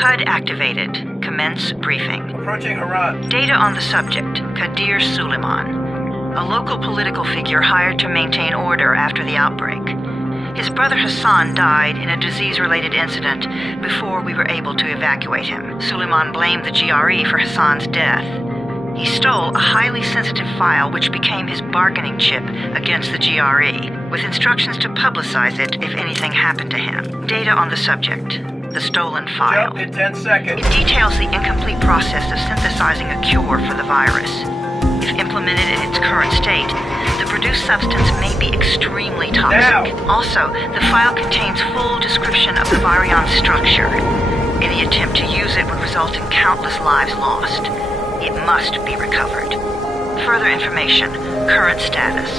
HUD activated. Commence briefing. Approaching Harad. Data on the subject, Kadir Suleiman, a local political figure hired to maintain order after the outbreak. His brother Hassan died in a disease-related incident before we were able to evacuate him. Suleiman blamed the GRE for Hassan's death. He stole a highly sensitive file which became his bargaining chip against the GRE, with instructions to publicize it if anything happened to him. Data on the subject, the stolen file. Jump in 10 seconds. It details the incomplete process of synthesizing a cure for the virus. If implemented in its current state, the produced substance may be extremely toxic. Now. Also, the file contains full description of the virion's structure. Any attempt to use it would result in countless lives lost. It must be recovered. Further information, current status.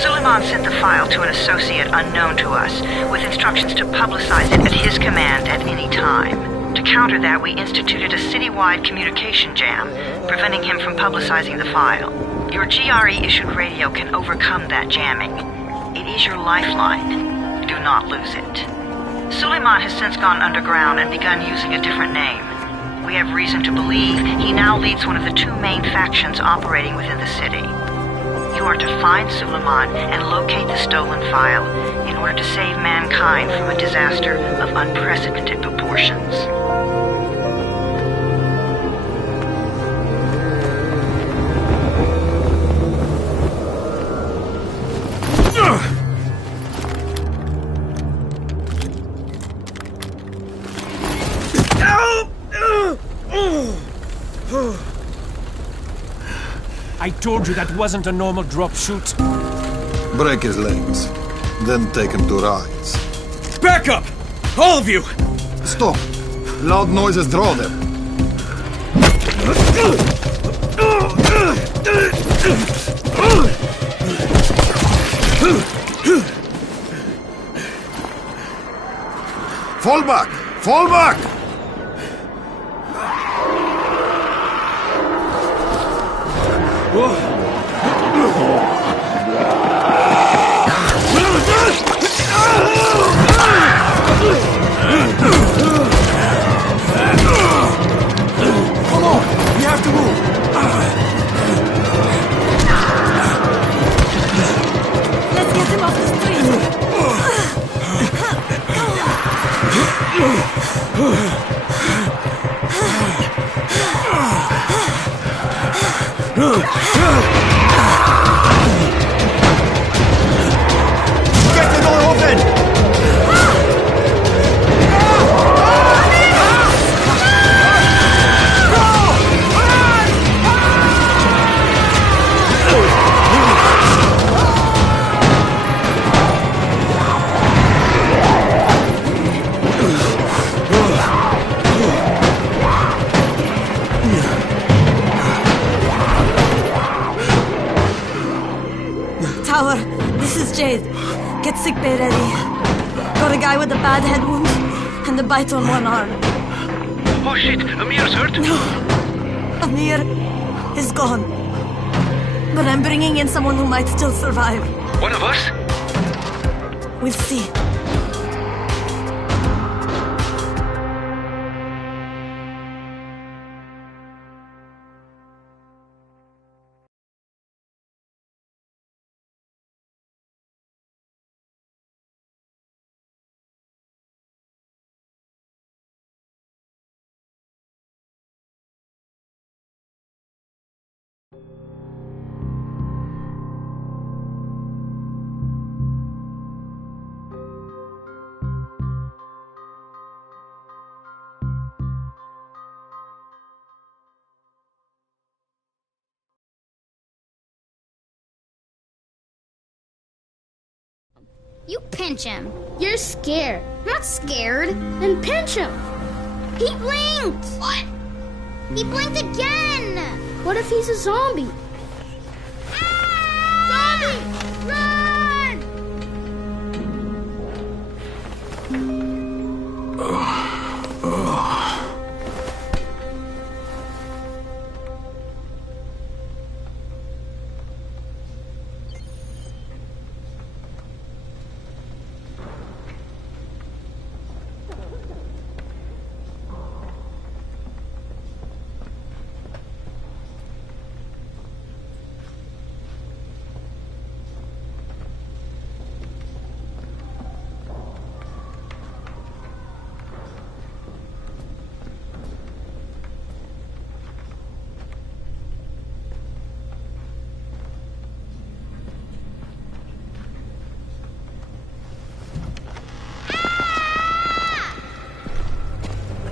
Suleiman sent the file to an associate unknown to us, with instructions to publicize it at his command at any time. To counter that, we instituted a citywide communication jam, preventing him from publicizing the file. Your GRE-issued radio can overcome that jamming. It is your lifeline. Do not lose it. Suleiman has since gone underground and begun using a different name. We have reason to believe he now leads one of the two main factions operating within the city. You are to find Suleiman and locate the stolen file in order to save mankind from a disaster of unprecedented proportions. I told you that wasn't a normal drop shoot. Break his legs, then take him to rides. Back up! All of you! Stop! Loud noises draw them. Fall back! Fall back! Come on! We have to move! Let's get him off the street! Get the door open! Tower, this is Jade. Get sick bay ready. Got a guy with a bad head wound and a bite on one arm. Oh shit, Amir's hurt. Amir is gone. But I'm bringing in someone who might still survive. One of us? We'll see. You pinch him. You're scared. Not scared. Then pinch him. He blinked. What? He blinked again. What if he's a zombie? Zombie! Run!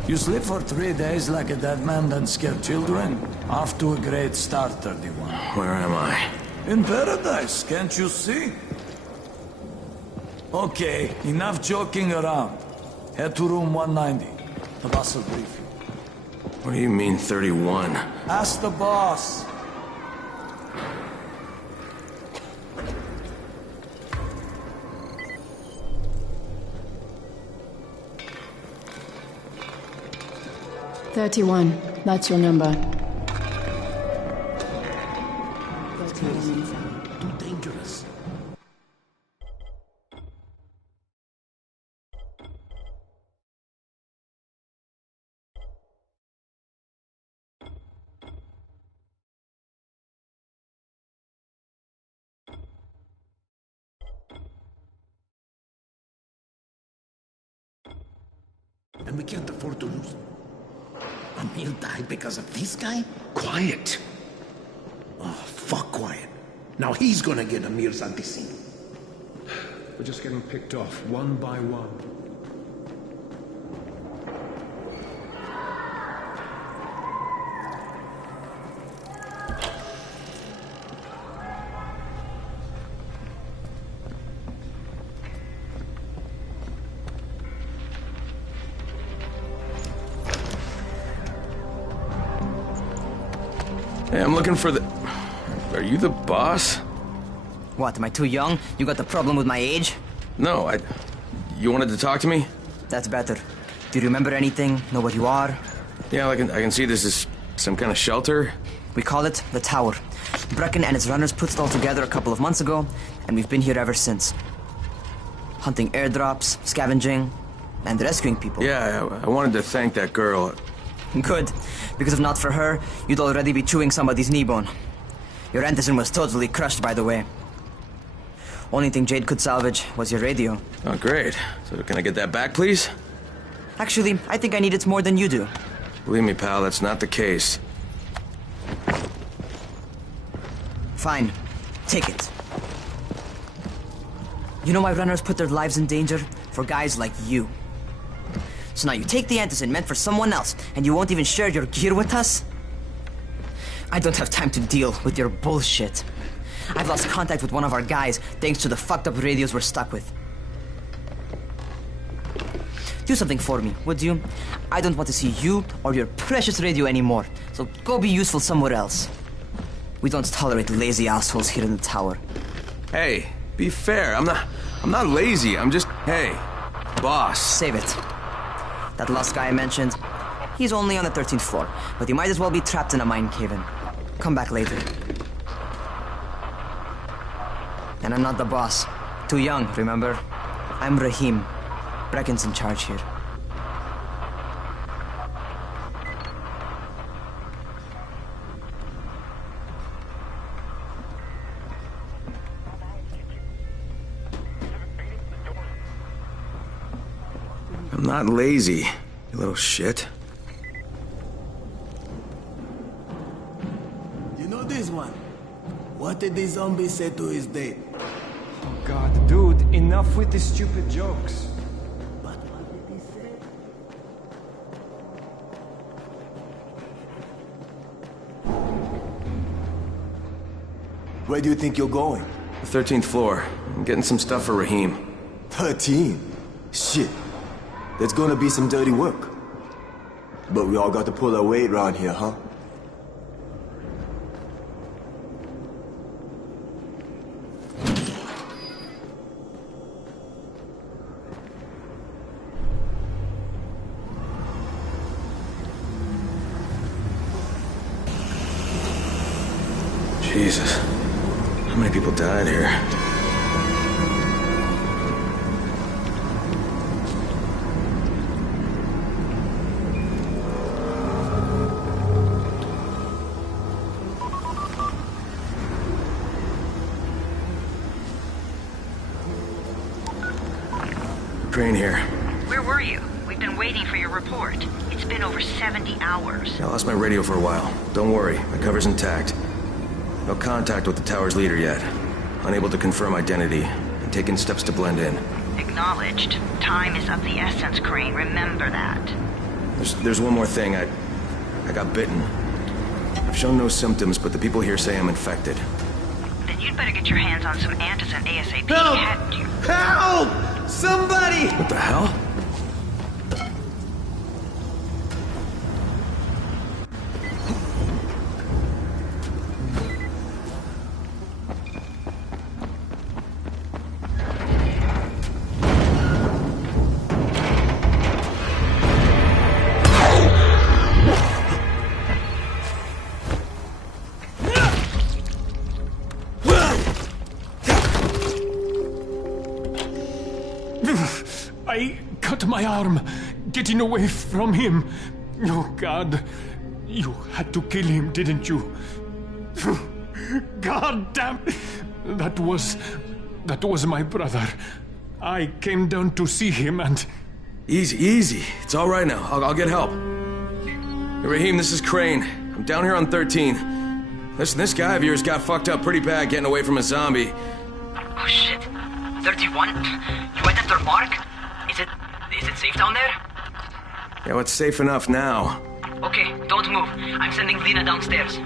You sleep for 3 days like a dead man, then scare children? Off to a great start, 31. Where am I? In paradise, can't you see? Okay, enough joking around. Head to room 190. The boss will brief you. What do you mean, 31? Ask the boss. That's your number. Too dangerous. And we can't afford to lose. Amir died because of this guy? Quiet. Oh, fuck quiet. Now he's gonna get Amir's anti-scene. We're just getting picked off, one by one. Hey, I'm looking for the... Are you the boss? What, am I too young? You got the problem with my age? No, You wanted to talk to me? That's better. Do you remember anything? Know what you are? Yeah, I can see this is some kind of shelter. We call it the Tower. Brecken and his runners put it all together a couple of months ago, and we've been here ever since. Hunting airdrops, scavenging, and rescuing people. Yeah, I wanted to thank that girl. Good, because if not for her, you'd already be chewing somebody's knee bone. Your Anderson was totally crushed, by the way. Only thing Jade could salvage was your radio. Oh, great. So can I get that back, please? Actually, I think I need it more than you do. Believe me, pal, that's not the case. Fine. Take it. You know why runners put their lives in danger? For guys like you. So now you take the antizin meant for someone else, and you won't even share your gear with us? I don't have time to deal with your bullshit. I've lost contact with one of our guys thanks to the fucked up radios we're stuck with. Do something for me, would you? I don't want to see you or your precious radio anymore, so go be useful somewhere else. We don't tolerate lazy assholes here in the tower. Hey, be fair. I'm not lazy. I'm just, hey, boss. Save it. That last guy I mentioned, he's only on the 13th floor, but he might as well be trapped in a mine cave-in. Come back later. And I'm not the boss. Too young, remember? I'm Rahim. Brecken's in charge here. I'm not lazy, you little shit. You know this one? What did the zombie say to his date? Oh god, dude, enough with these stupid jokes. But what did he say? Where do you think you're going? The 13th floor. I'm getting some stuff for Rahim. 13? Shit. There's gonna be some dirty work. But we all got to pull our weight around here, huh? Jesus. How many people died here? Crane here. Where were you? We've been waiting for your report. It's been over 70 hours. I lost my radio for a while. Don't worry, my cover's intact. No contact with the tower's leader yet. Unable to confirm identity. And taking steps to blend in. Acknowledged. Time is of the essence, Crane. Remember that. There's one more thing. I got bitten. I've shown no symptoms, but the people here say I'm infected. Then you'd better get your hands on some antizin ASAP. Help! Hadn't you? Help! Somebody! What the hell? I cut my arm, getting away from him. Oh, God. You had to kill him, didn't you? God damn. That was my brother. I came down to see him and... Easy. It's all right now. I'll get help. Hey, Rahim, this is Crane. I'm down here on 13. Listen, this guy of yours got fucked up pretty bad getting away from a zombie. Oh, shit. 31? You went after Mark? Is it safe down there? Yeah, well, it's safe enough now. Okay, don't move. I'm sending Lena downstairs.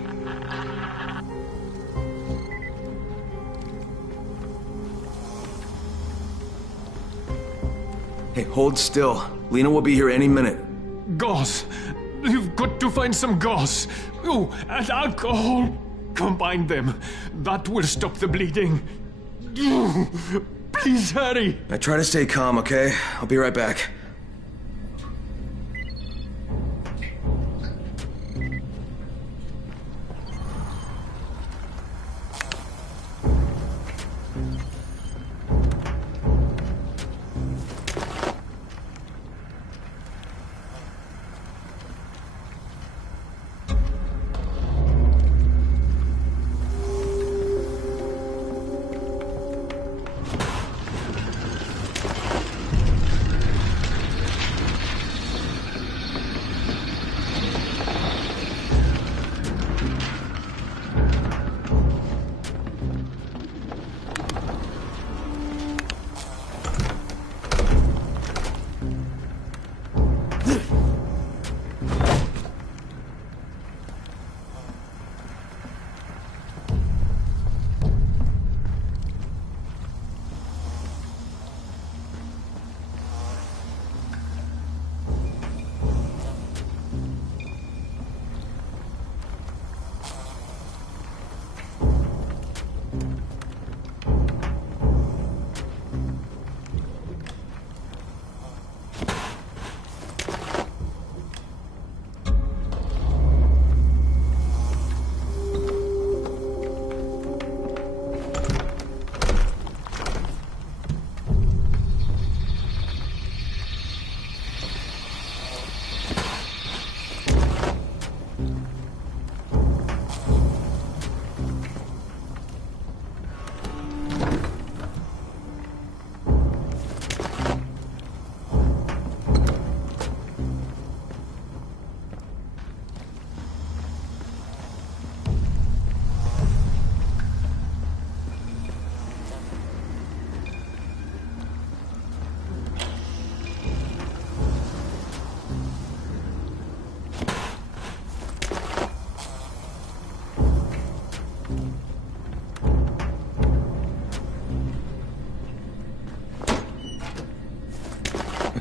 Hey, hold still. Lena will be here any minute. Gauze. You've got to find some gauze. Oh, and alcohol. Combine them. That will stop the bleeding. Please hurry. I try to stay calm, okay? I'll be right back.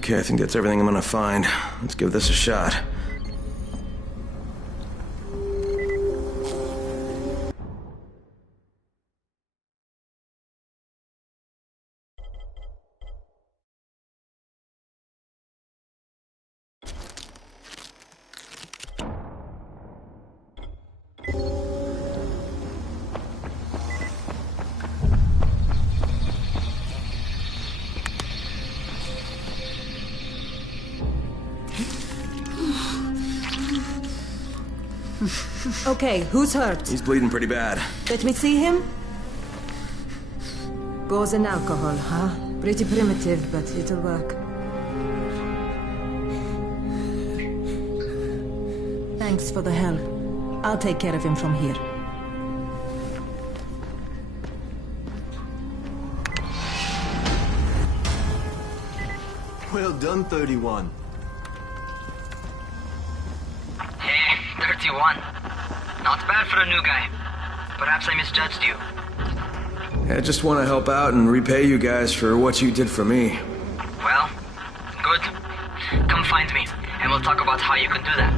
Okay, I think that's everything I'm gonna find. Let's give this a shot. Okay, who's hurt? He's bleeding pretty bad. Let me see him. Gauze and alcohol, huh? Pretty primitive, but it'll work. Thanks for the help. I'll take care of him from here. Well done, 31. Hey, 31. Not bad for a new guy. Perhaps I misjudged you. I just want to help out and repay you guys for what you did for me. Well, good. Come find me, and we'll talk about how you can do that.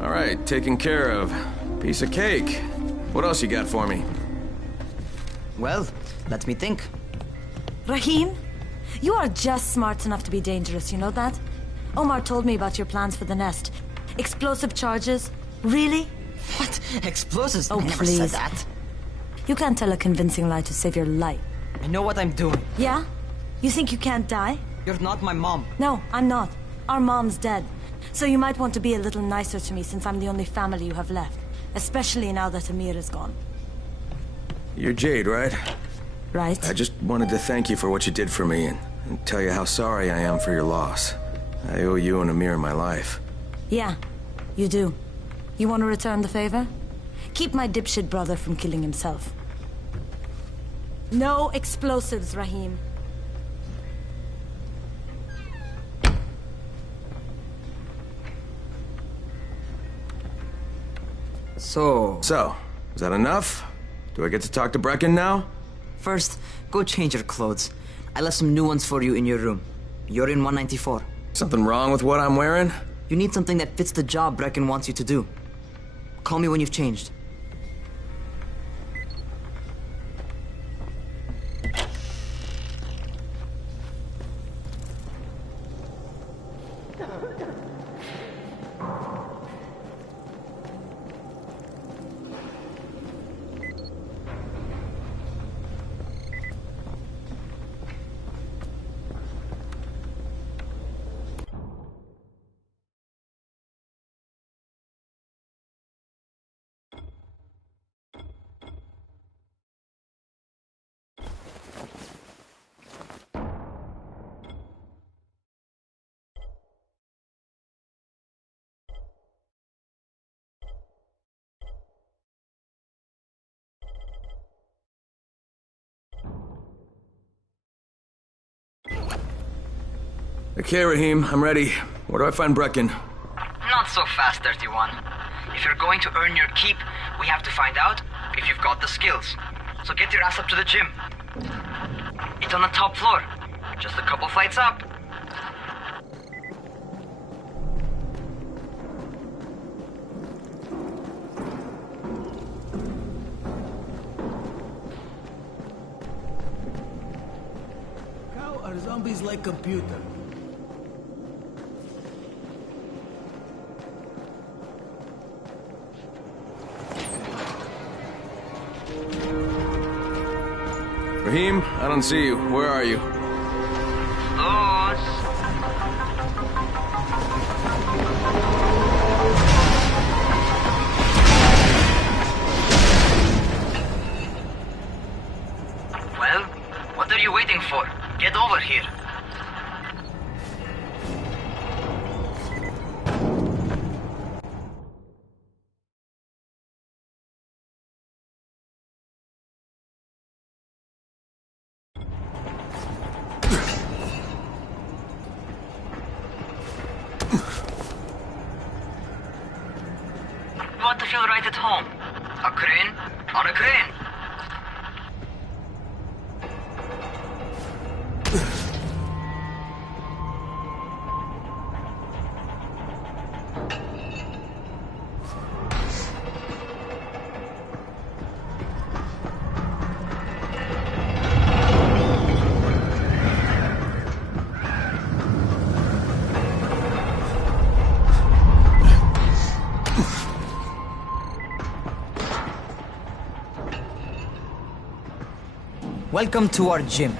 All right, taken care of. Piece of cake. What else you got for me? Well, let me think. Rahim, you are just smart enough to be dangerous, you know that? Omar told me about your plans for the nest. Explosive charges? Really? What? Explosives? Oh, I never please. said that. You can't tell a convincing lie to save your life. I know what I'm doing. Yeah? You think you can't die? You're not my mom. No, I'm not. Our mom's dead. So you might want to be a little nicer to me since I'm the only family you have left. Especially now that Amir is gone. You're Jade, right? Right? I just wanted to thank you for what you did for me and tell you how sorry I am for your loss. I owe you and Amir my life. Yeah, you do. You want to return the favor? Keep my dipshit brother from killing himself. No explosives, Rahim. So, is that enough? Do I get to talk to Brecken now? First, go change your clothes. I left some new ones for you in your room. You're in 194. Something wrong with what I'm wearing? You need something that fits the job Brecken wants you to do. Call me when you've changed. Okay, Rahim, I'm ready. Where do I find Brecken? Not so fast, 31. If you're going to earn your keep, we have to find out if you've got the skills. So get your ass up to the gym. It's on the top floor. Just a couple flights up. How are zombies like computer? Rahim, I don't see you. Where are you? Those. Well, what are you waiting for? Get over here. You want to feel right at home. A crane? On a crane. Welcome to our gym.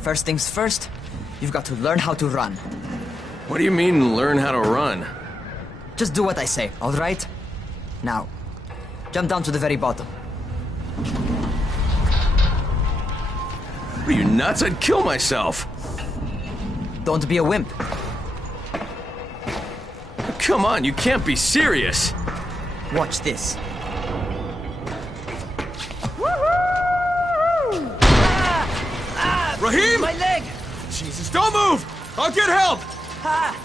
First things first, you've got to learn how to run. What do you mean, learn how to run? Just do what I say, alright? Now, jump down to the very bottom. Are you nuts? I'd kill myself. Don't be a wimp. Come on, you can't be serious. Watch this. Raheem! My leg! Jesus, don't move! I'll get help! Ha!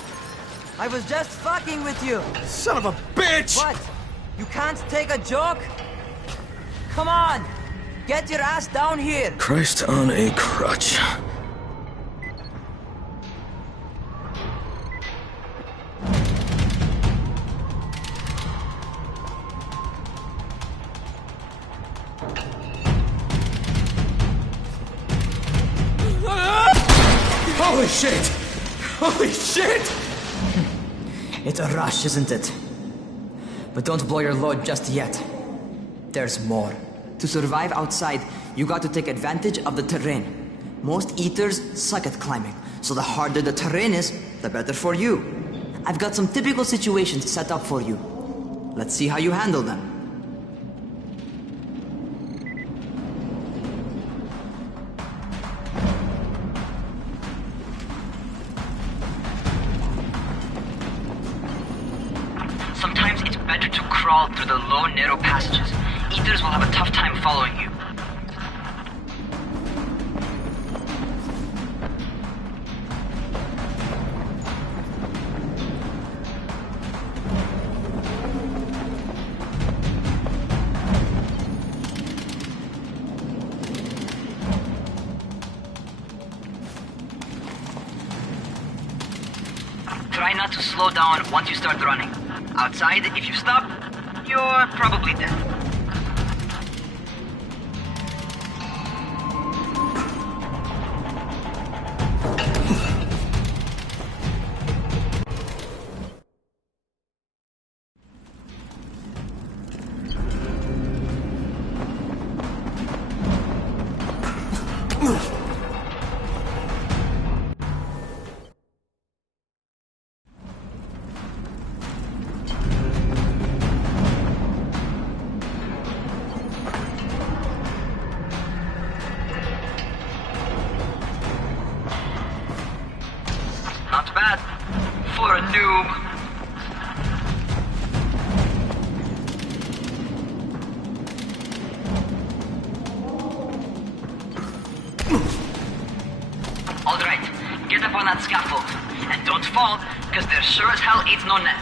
I was just fucking with you. Son of a bitch! What? You can't take a joke? Come on! Get your ass down here! Christ on a crutch. Holy shit! Holy shit! It's a rush, isn't it? But don't blow your load just yet. There's more. To survive outside, you got to take advantage of the terrain. Most eaters suck at climbing, so the harder the terrain is, the better for you. I've got some typical situations set up for you. Let's see how you handle them. Sometimes it's better to crawl through the low, narrow passages. Eaters will have a tough time following you. Try not to slow down once you start running. Outside, if you stop, you're probably dead. Not bad for a noob. All right, get up on that scaffold. And don't fall, because there sure as hell ain't no net.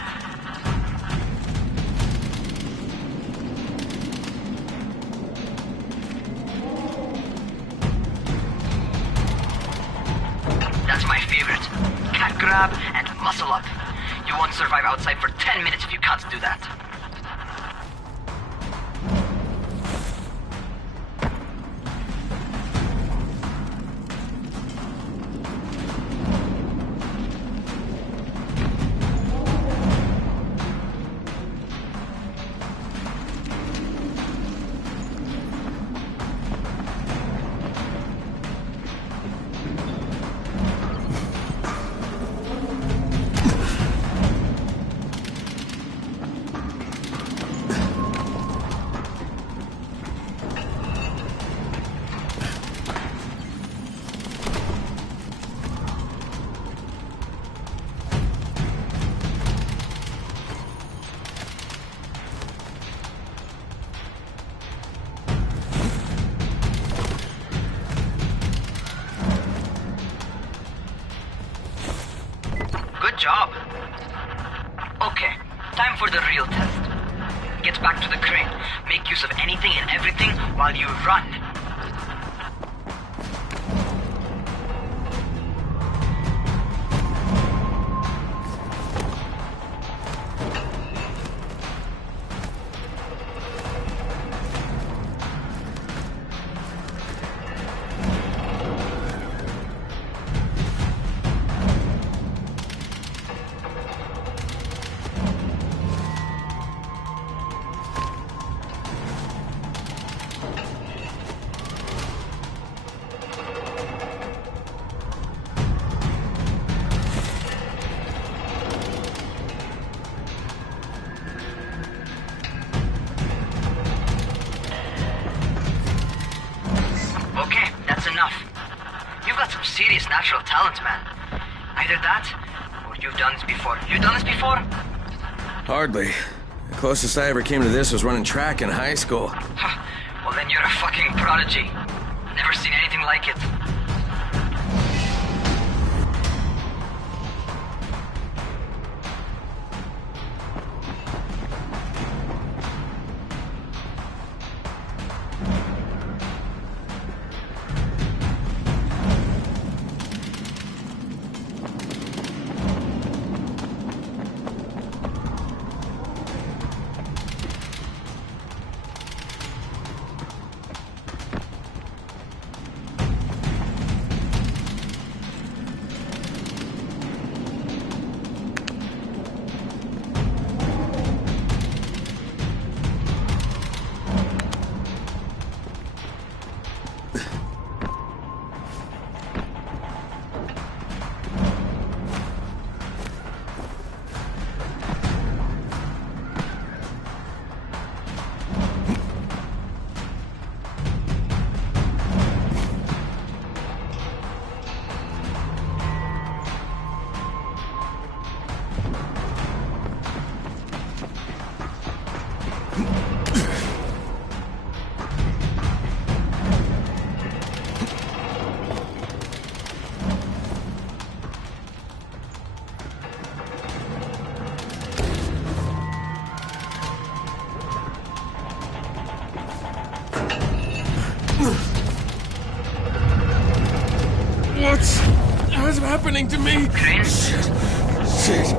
That's my favorite. Cat grab and muscle up. You won't survive outside for 10 minutes if you can't do that. Good job. Okay, time for the real test. Get back to the crane. Make use of anything and everything while you run. Serious natural talent, man. Either that, or you've done this before. You done this before? Hardly. The closest I ever came to this was running track in high school. Well, then you're a fucking prodigy. Never seen anything like it. What's happening to me? Crane? Shit.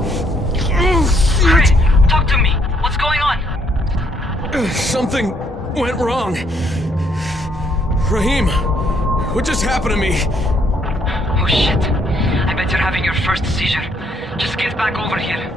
Oh, shit. Crane, talk to me. What's going on? Something went wrong. Raheem, what just happened to me? Oh, shit. I bet you're having your first seizure. Just get back over here.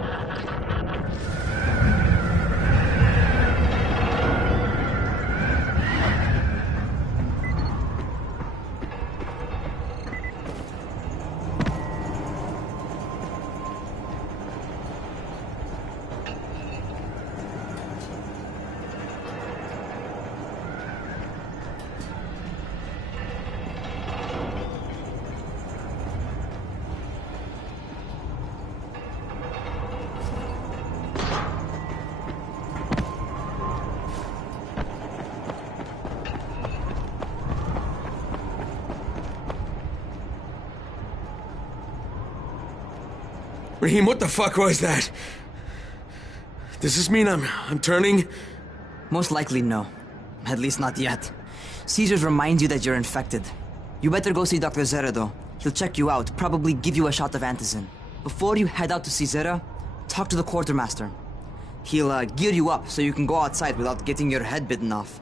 Raheem, what the fuck was that? Does this mean I'm turning? Most likely no. At least not yet. Seizures remind you that you're infected. You better go see Dr. Zera though. He'll check you out, probably give you a shot of antizin. Before you head out to see Zera, talk to the quartermaster. He'll gear you up so you can go outside without getting your head bitten off.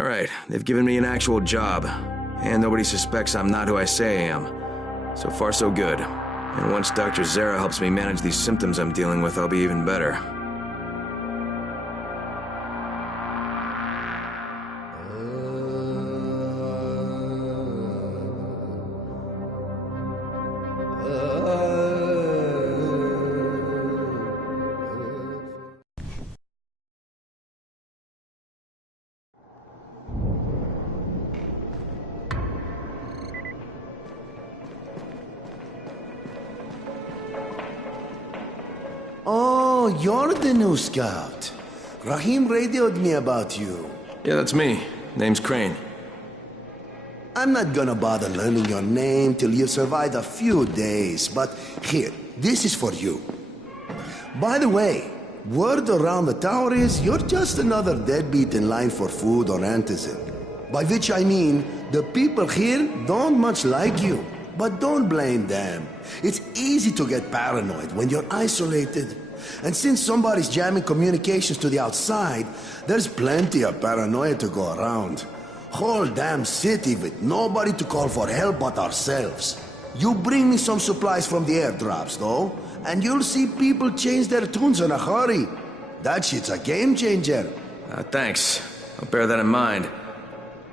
All right, they've given me an actual job, and nobody suspects I'm not who I say I am. So far, so good. And once Dr. Zera helps me manage these symptoms I'm dealing with, I'll be even better. Oh, you're the new scout. Rahim radioed me about you. Yeah, that's me. Name's Crane. I'm not gonna bother learning your name till you survived a few days, but here, this is for you. By the way, word around the tower is you're just another deadbeat in line for food or antizin. By which I mean, the people here don't much like you. But don't blame them. It's easy to get paranoid when you're isolated. And since somebody's jamming communications to the outside, there's plenty of paranoia to go around. Whole damn city with nobody to call for help but ourselves. You bring me some supplies from the airdrops, though, and you'll see people change their tunes in a hurry. That shit's a game changer. Thanks. I'll bear that in mind.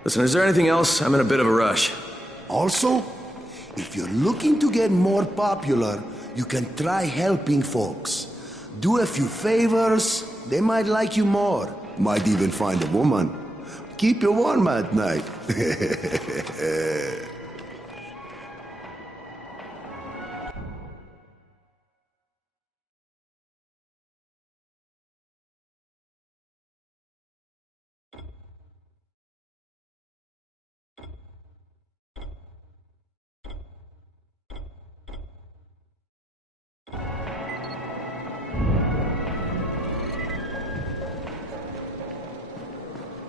Listen, is there anything else? I'm in a bit of a rush. Also, if you're looking to get more popular, you can try helping folks. Do a few favors, they might like you more. Might even find a woman. Keep you warm at night.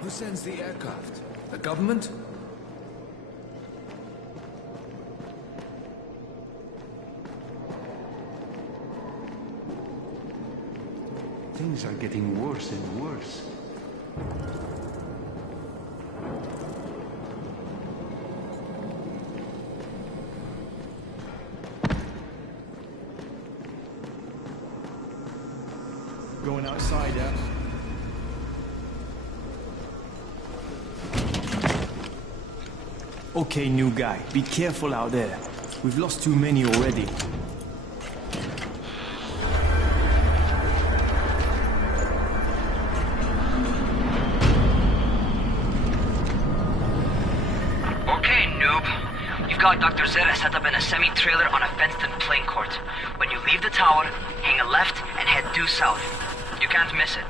Who sends the aircraft? The government? Things are getting worse and worse. Going outside, yeah? Okay, new guy, be careful out there. We've lost too many already. Okay, noob. You've got Dr. Zera set up in a semi-trailer on a fenced-in playing court. When you leave the tower, hang a left and head due south. You can't miss it.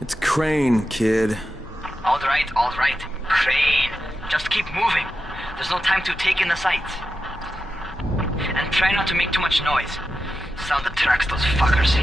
It's Crane, kid. All right. Crane. Just keep moving. There's no time to take in the sights. And try not to make too much noise. Sound attracts those fuckers.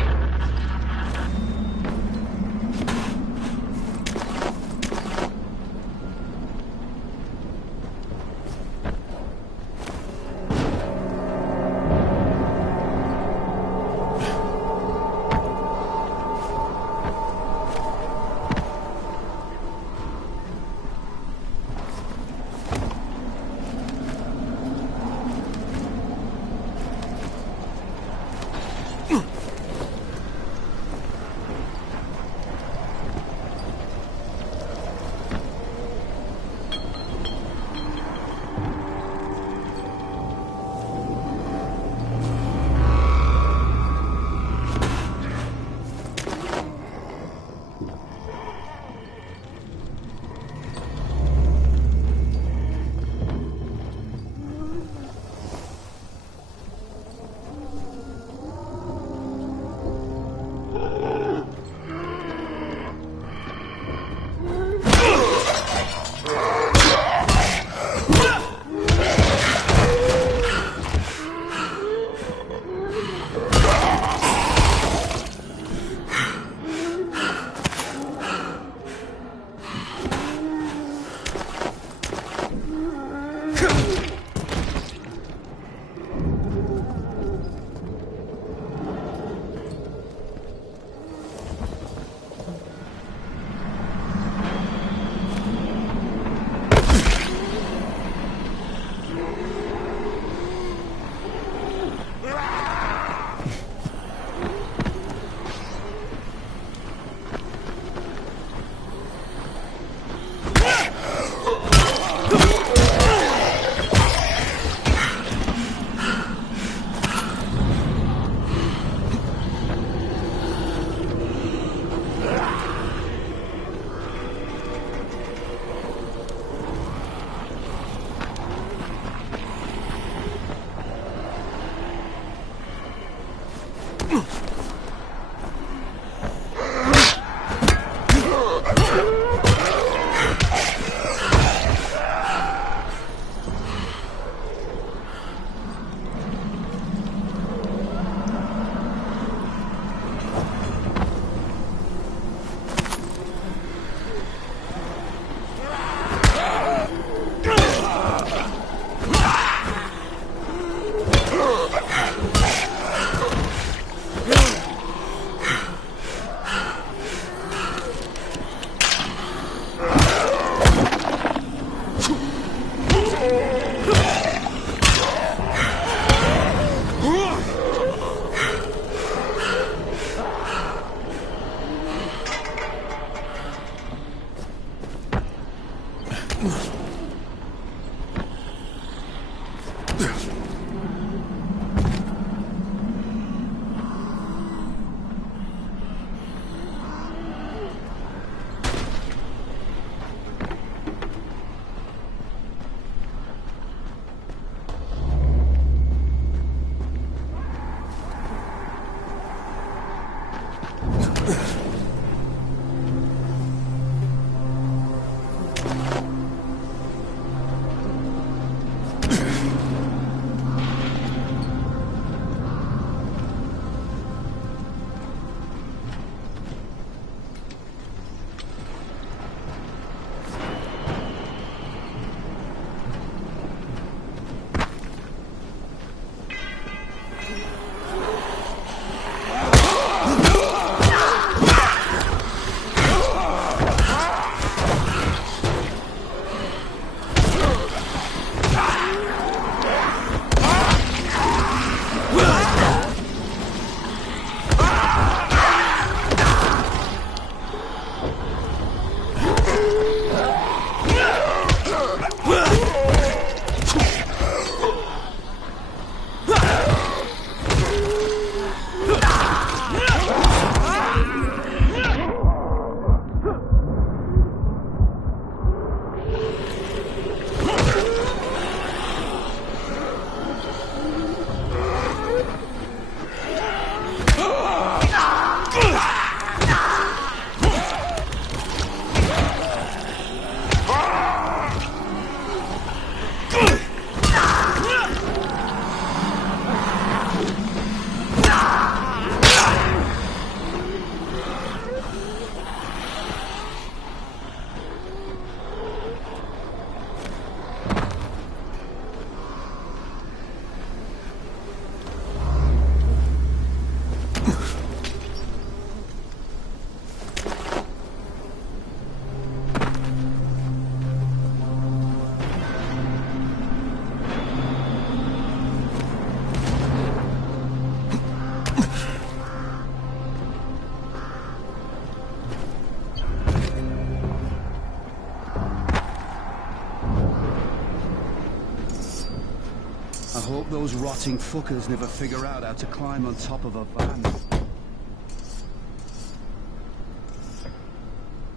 hope those rotting fuckers never figure out how to climb on top of a van.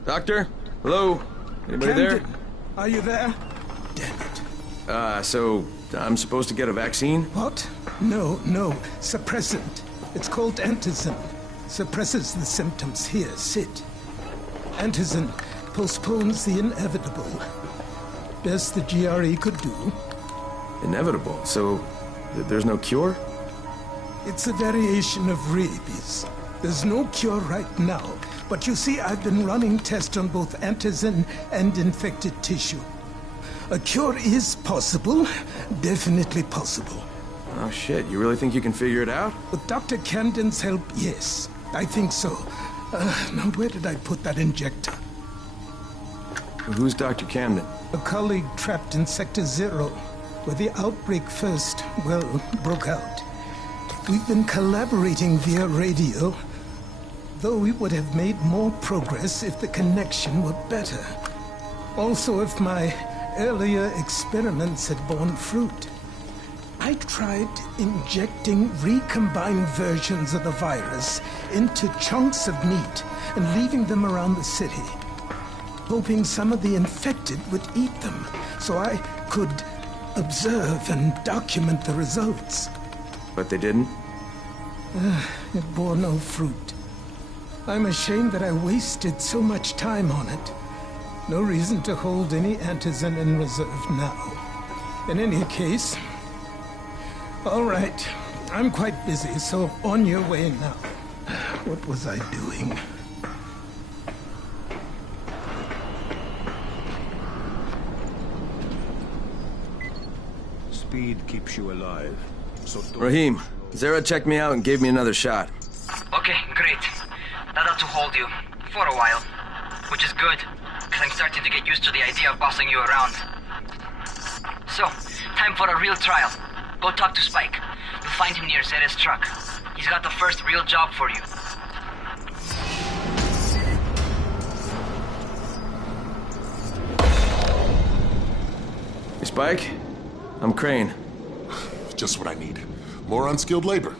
Doctor? Hello? Anybody Camden, are you there? Damn it. there? So I'm supposed to get a vaccine? What? No. Suppressant. It's called antizin. Suppresses the symptoms. Here, sit. Antizin postpones the inevitable. Best the GRE could do. Inevitable? So there's no cure? It's a variation of rabies. There's no cure right now. But you see, I've been running tests on both antizin and infected tissue. A cure is possible. Definitely possible. Oh shit, you really think you can figure it out? With Dr. Camden's help, yes. I think so. Now where did I put that injector? Who's Dr. Camden? A colleague trapped in Sector 0, where the outbreak first, broke out. We've been collaborating via radio, though we would have made more progress if the connection were better. Also, if my earlier experiments had borne fruit. I tried injecting recombined versions of the virus into chunks of meat and leaving them around the city, hoping some of the infected would eat them so I could observe and document the results. But they didn't? It bore no fruit. I'm ashamed that I wasted so much time on it. No reason to hold any antizin in reserve now. In any case, all right, I'm quite busy, so on your way now. What was I doing? Speed keeps you alive. So Rahim, Zara checked me out and gave me another shot. Okay, great. That ought to hold you. For a while. Which is good, because I'm starting to get used to the idea of bossing you around. So, time for a real trial. Go talk to Spike. You'll find him near Zera's truck. He's got the first real job for you. Hey, Spike? I'm Crane. Just what I need. More unskilled labor.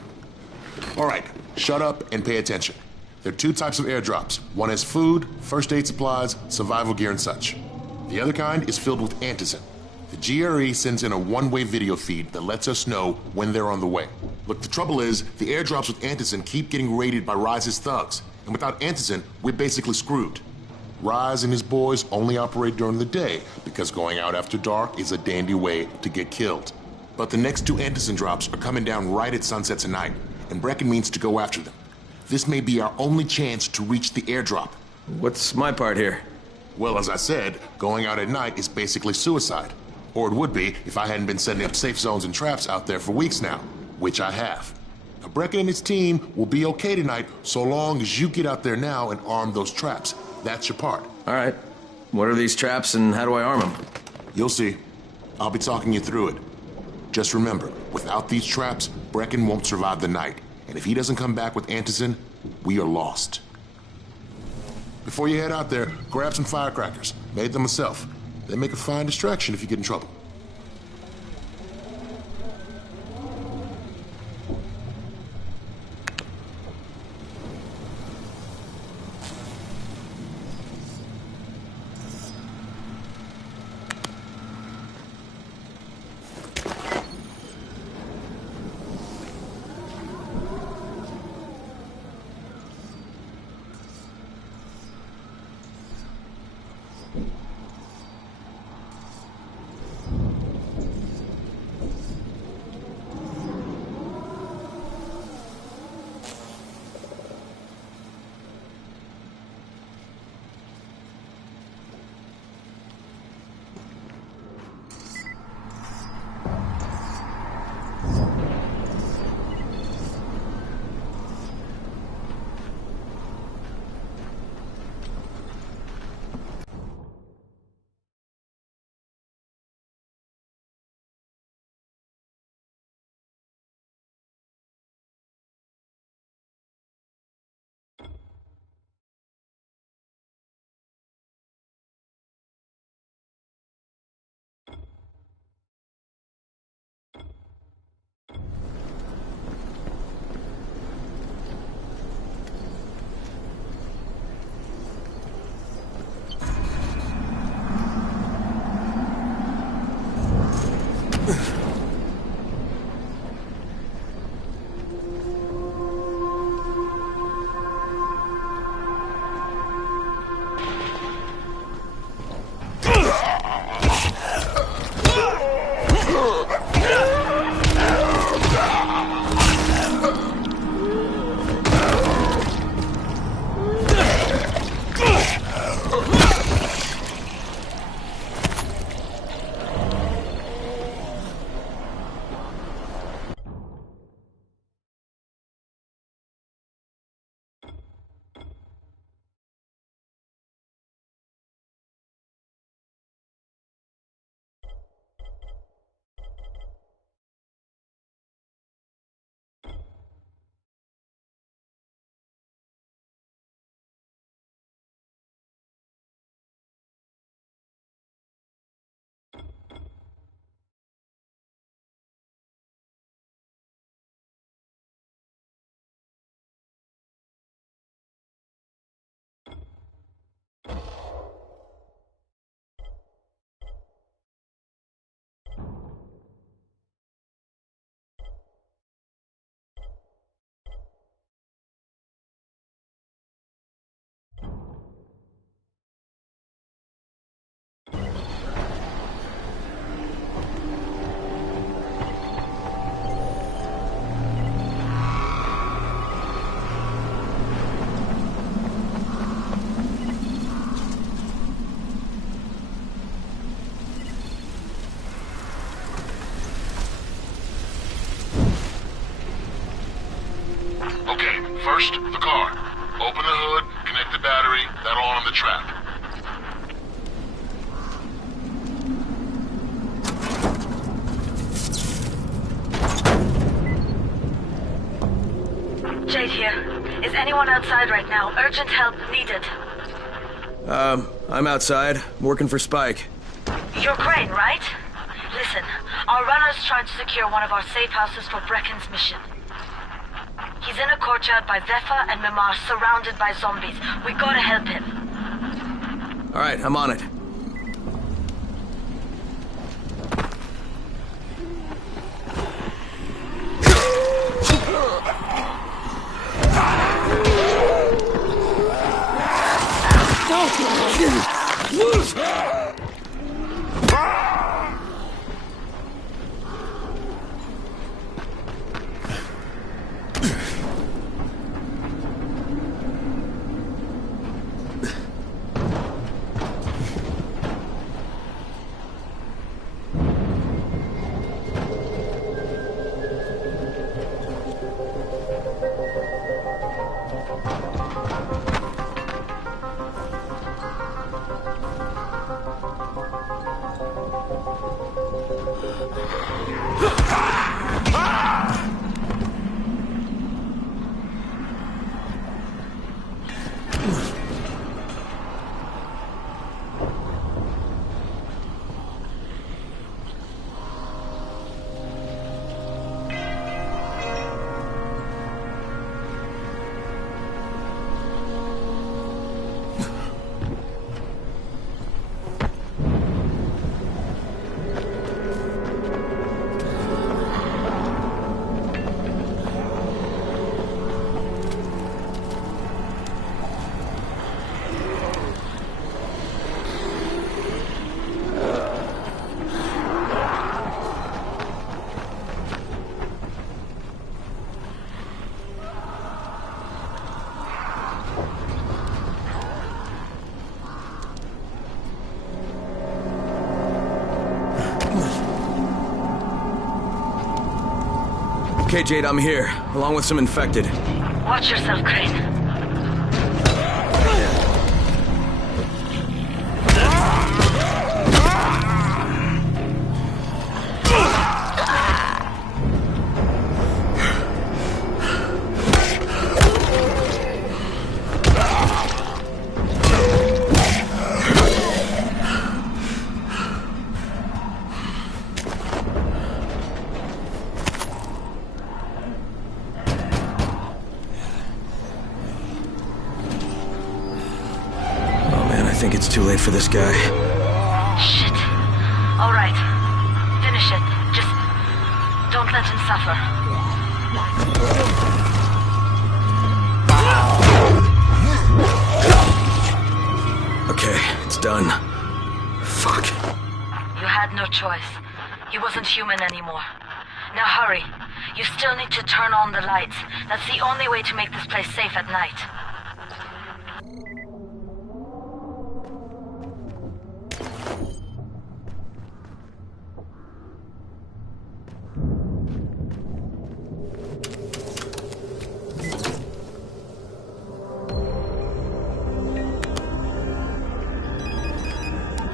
All right, shut up and pay attention. There are two types of airdrops. One is food, first aid supplies, survival gear and such. The other kind is filled with antizin. The GRE sends in a one-way video feed that lets us know when they're on the way. Look, the trouble is, the airdrops with antizin keep getting raided by Rise's thugs. And without antizin, we're basically screwed. Rise and his boys only operate during the day because going out after dark is a dandy way to get killed. But the next two antizin drops are coming down right at sunset tonight, and Brecken means to go after them. This may be our only chance to reach the airdrop. What's my part here? Well, as I said, going out at night is basically suicide. Or it would be if I hadn't been setting up safe zones and traps out there for weeks now, which I have. Now, Brecken and his team will be okay tonight so long as you get out there now and arm those traps. That's your part. All right. What are these traps and how do I arm them? You'll see. I'll be talking you through it. Just remember, without these traps, Brecken won't survive the night. And if he doesn't come back with antizin, we are lost. Before you head out there, grab some firecrackers. Made them myself. They make a fine distraction if you get in trouble. Okay, first, the car. Open the hood, connect the battery, that'll arm the trap. Jade here. Is anyone outside right now? Urgent help needed. I'm outside, working for Spike. You're Crane, right? Listen, our runner's trying to secure one of our safe houses for Brecken's mission. He's in a courtyard by Vefa and Mimar, surrounded by zombies. We gotta help him. Alright, I'm on it. Okay, Jade, I'm here, along with some infected. Watch yourself, Crane. I think it's too late for this guy. Shit. All right. Finish it. Just don't let him suffer. Okay, it's done. Fuck. You had no choice. He wasn't human anymore. Now hurry. You still need to turn on the lights. That's the only way to make this place safe at night.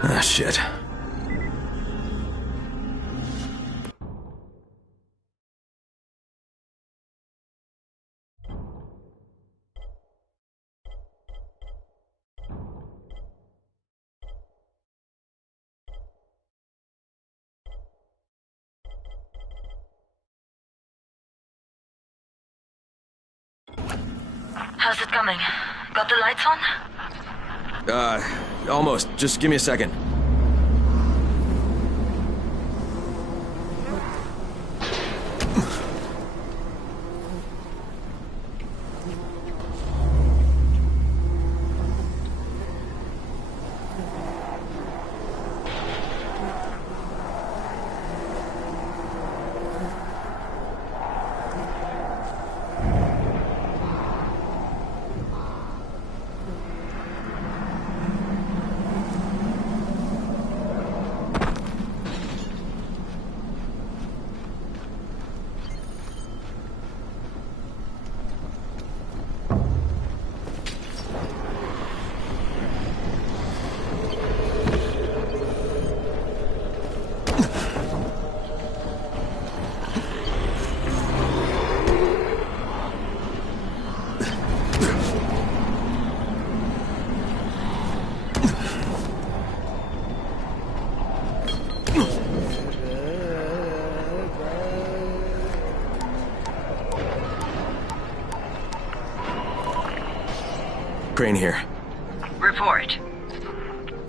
Ah, shit. How's it coming? Got the lights on? Almost. Just give me a second. Crane here. Report.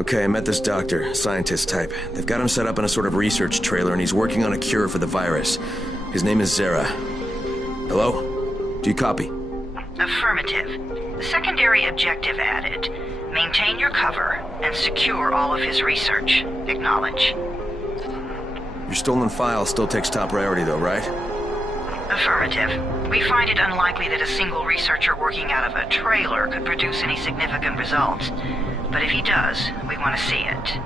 Okay, I met this doctor, scientist type. They've got him set up in a sort of research trailer, and he's working on a cure for the virus. His name is Zera. Hello? Do you copy? Affirmative. Secondary objective added. Maintain your cover and secure all of his research. Acknowledge. Your stolen file still takes top priority though, right? Affirmative. We find it unlikely that a single researcher working out of a trailer could produce any significant results. But if he does, we want to see it.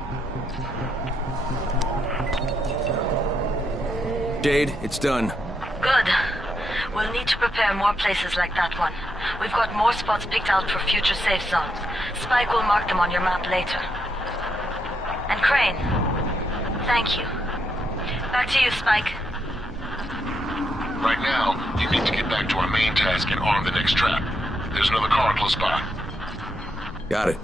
Jade, it's done. Good. We'll need to prepare more places like that one. We've got more spots picked out for future safe zones. Spike will mark them on your map later. And Crane, thank you. Back to you, Spike. Right now, you need to get back to our main task and arm the next trap. There's another car close by. Got it.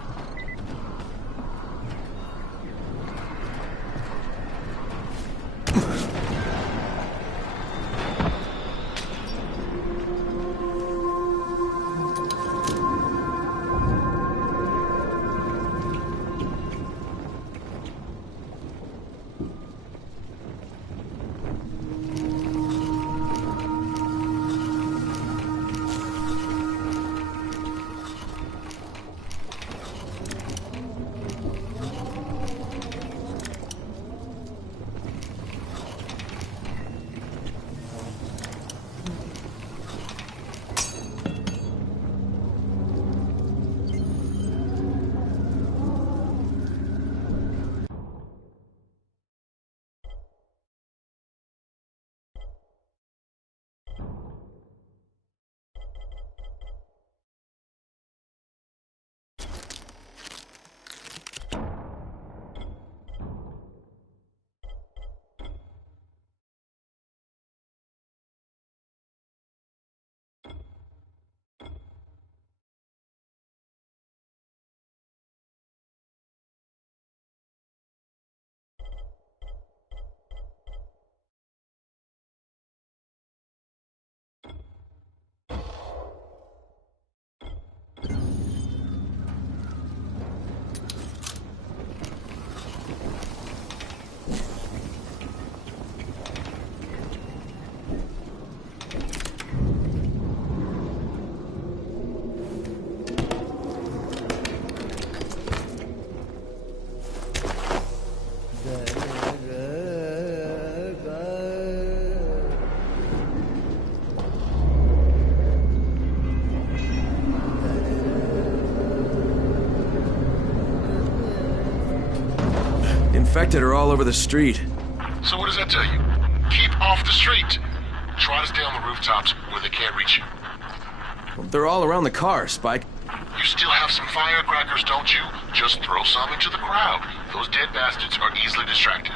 Infected are all over the street. So what does that tell you? Keep off the street. Try to stay on the rooftops where they can't reach you. Well, they're all around the car, Spike. You still have some firecrackers, don't you? Just throw some into the crowd. Those dead bastards are easily distracted.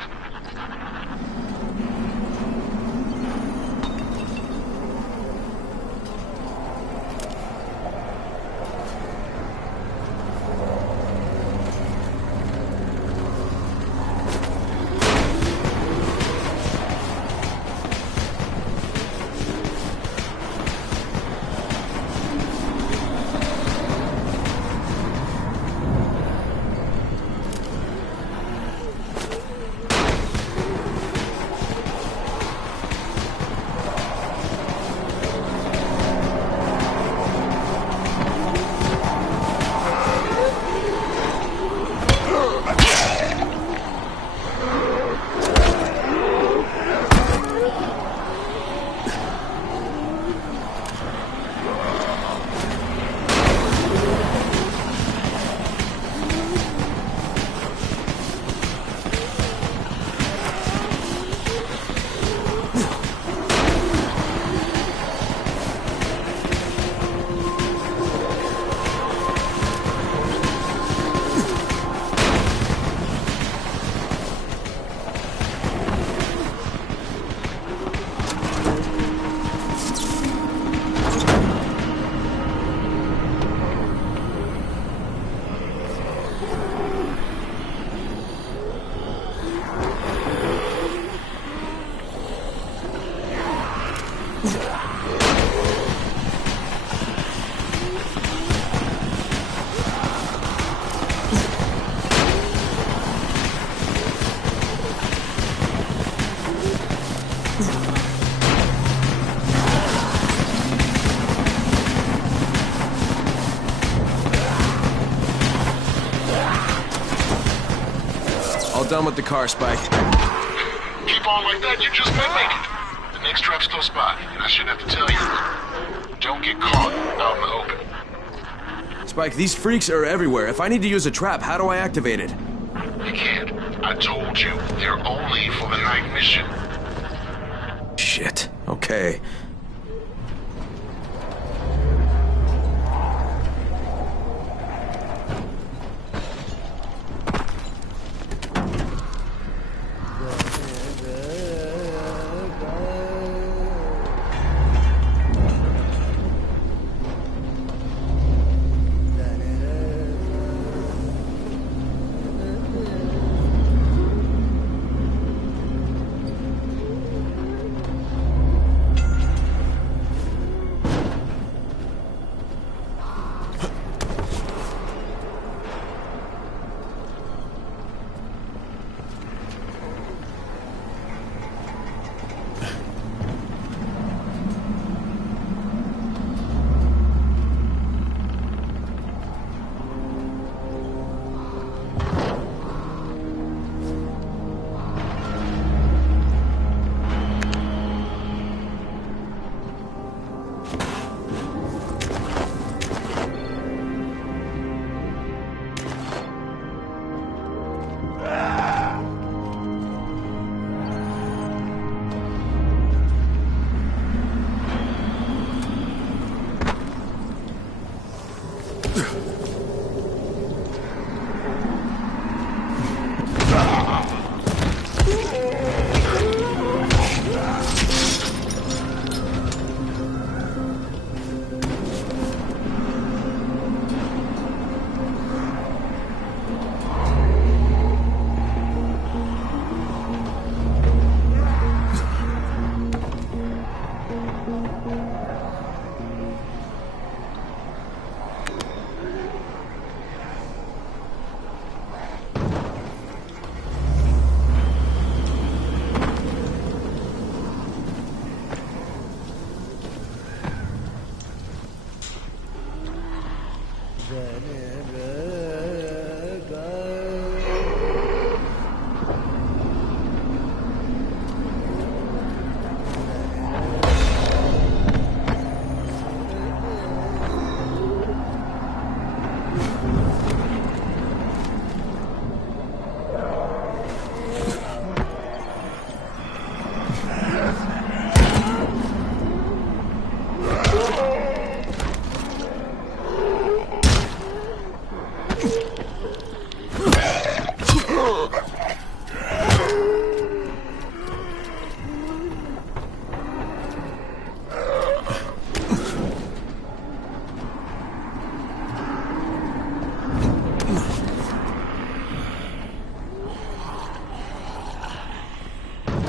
done with the car, Spike. Keep on like that, you just might make it. The next trap's close by, and I shouldn't have to tell you. Don't get caught out in the open. Spike, these freaks are everywhere. If I need to use a trap, how do I activate it? You can't. I told you, they're only for the night mission. Shit. Okay.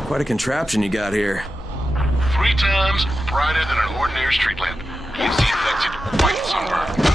Quite a contraption you got here. 3 times brighter than an ordinary street lamp. Gives the infected white sunburn.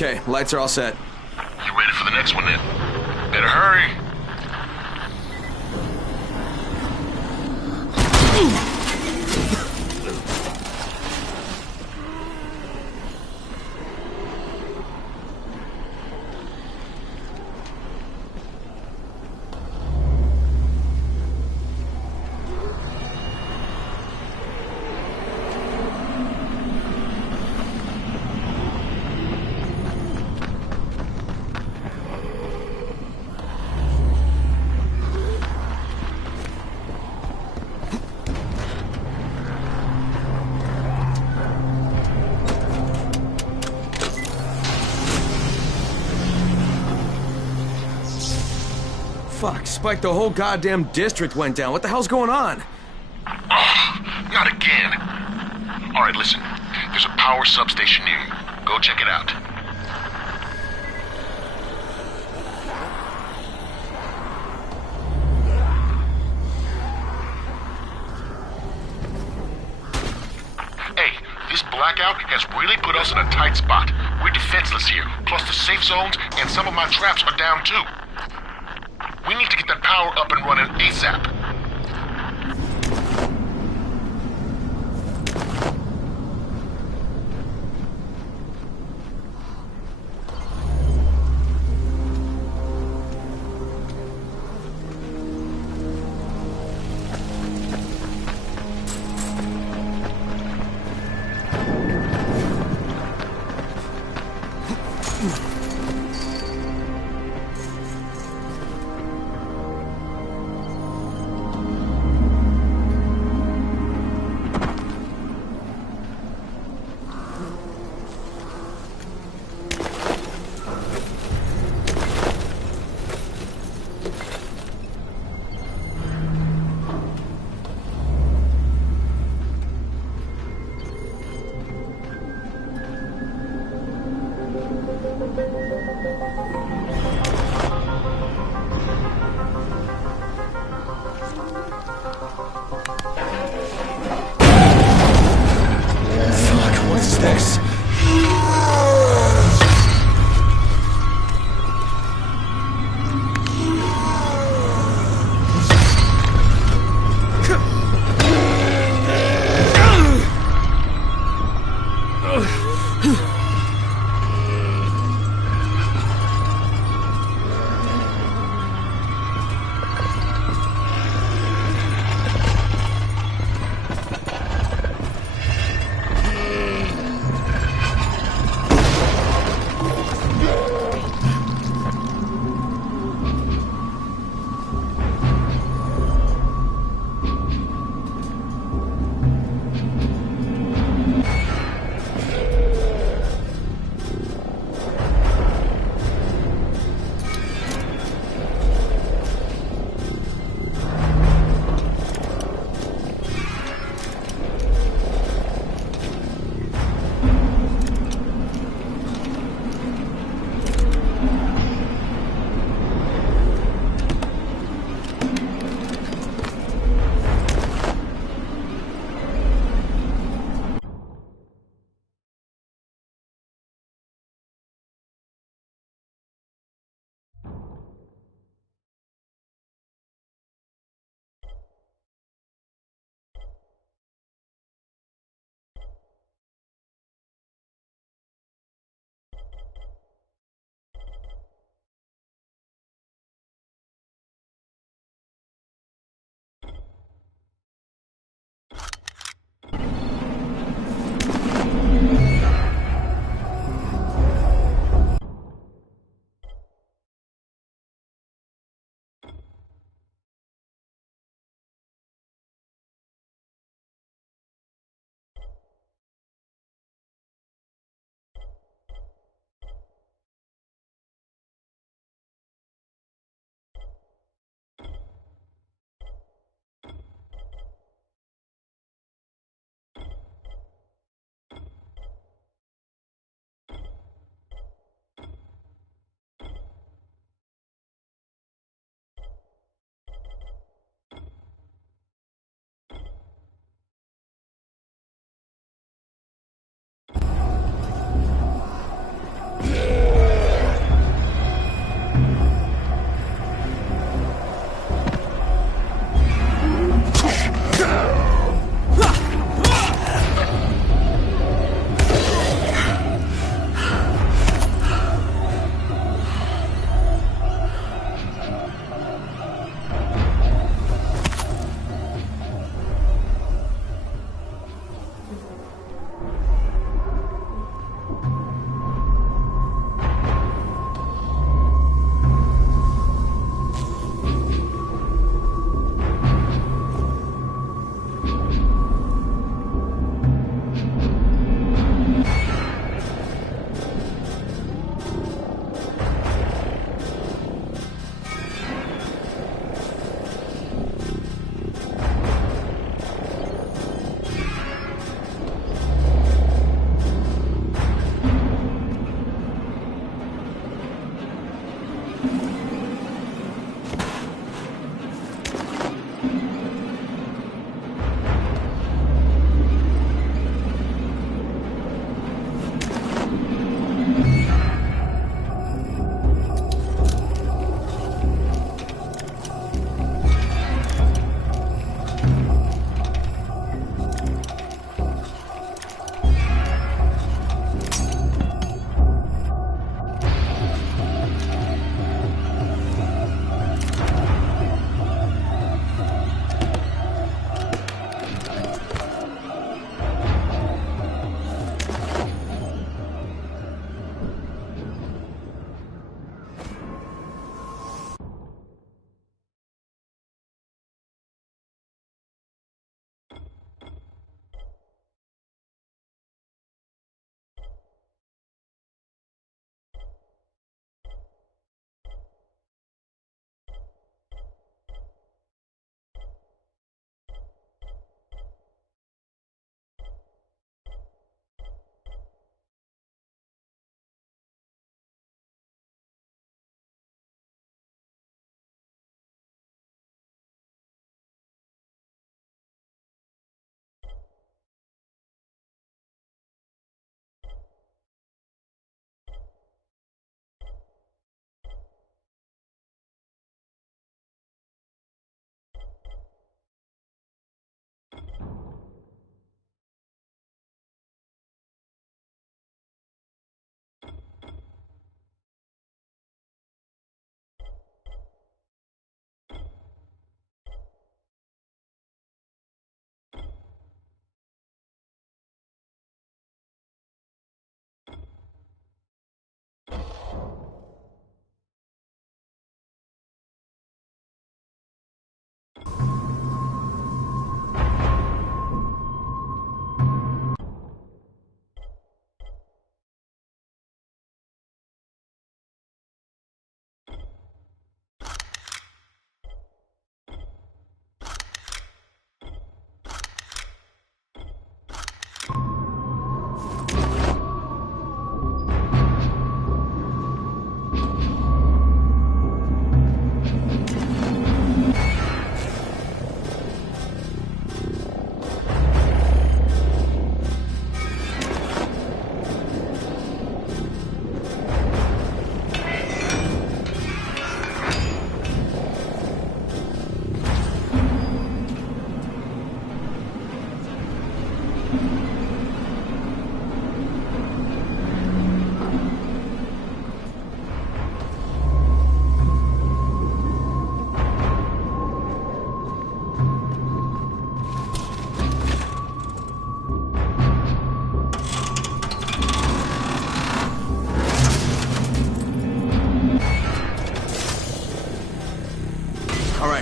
Okay, lights are all set. You ready for the next one then? Better hurry. Fuck, Spike, the whole goddamn district went down. What the hell's going on? Oh, not again. All right, listen. There's a power substation near you. Go check it out. Hey, this blackout has really put us in a tight spot. We're defenseless here. Plus the safe zones and some of my traps are down too. We need to get that power up and running ASAP.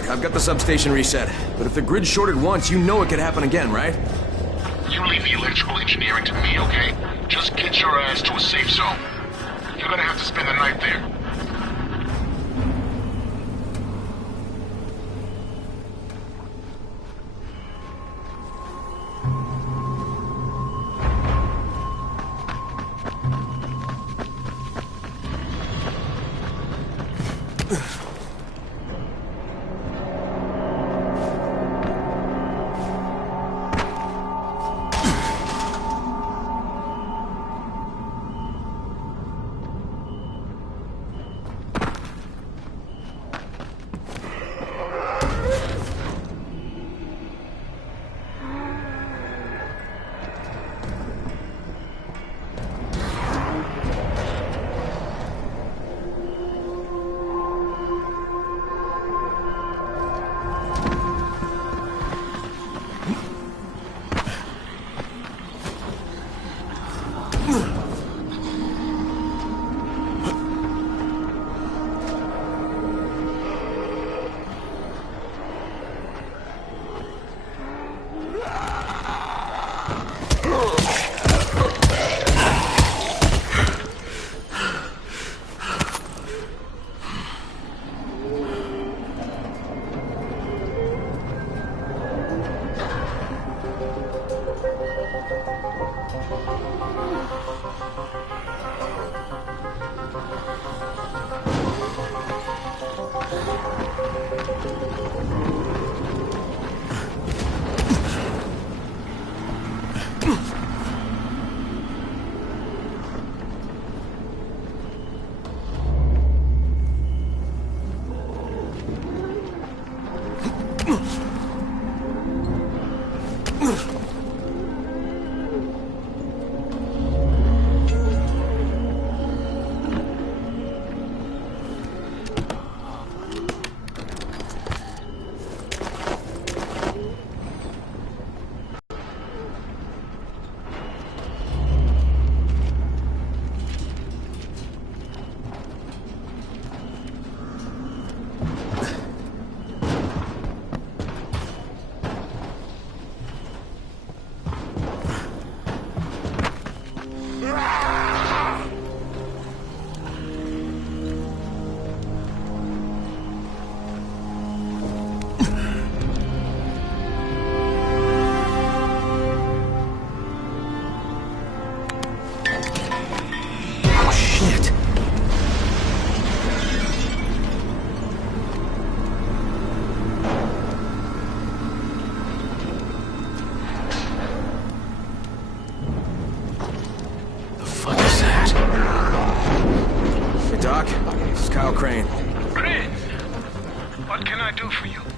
I've got the substation reset, but if the grid shorted once, you know it could happen again, right? You leave the electrical engineering to me, okay? Just get your ass to a safe zone. You're gonna have to spend the night there.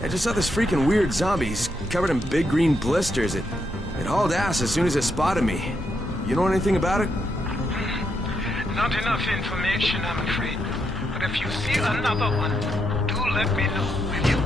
I just saw this freaking weird zombie. He's covered in big green blisters. It hauled ass as soon as it spotted me. You know anything about it? Not enough information, I'm afraid. But if you see another one, do let me know, will you?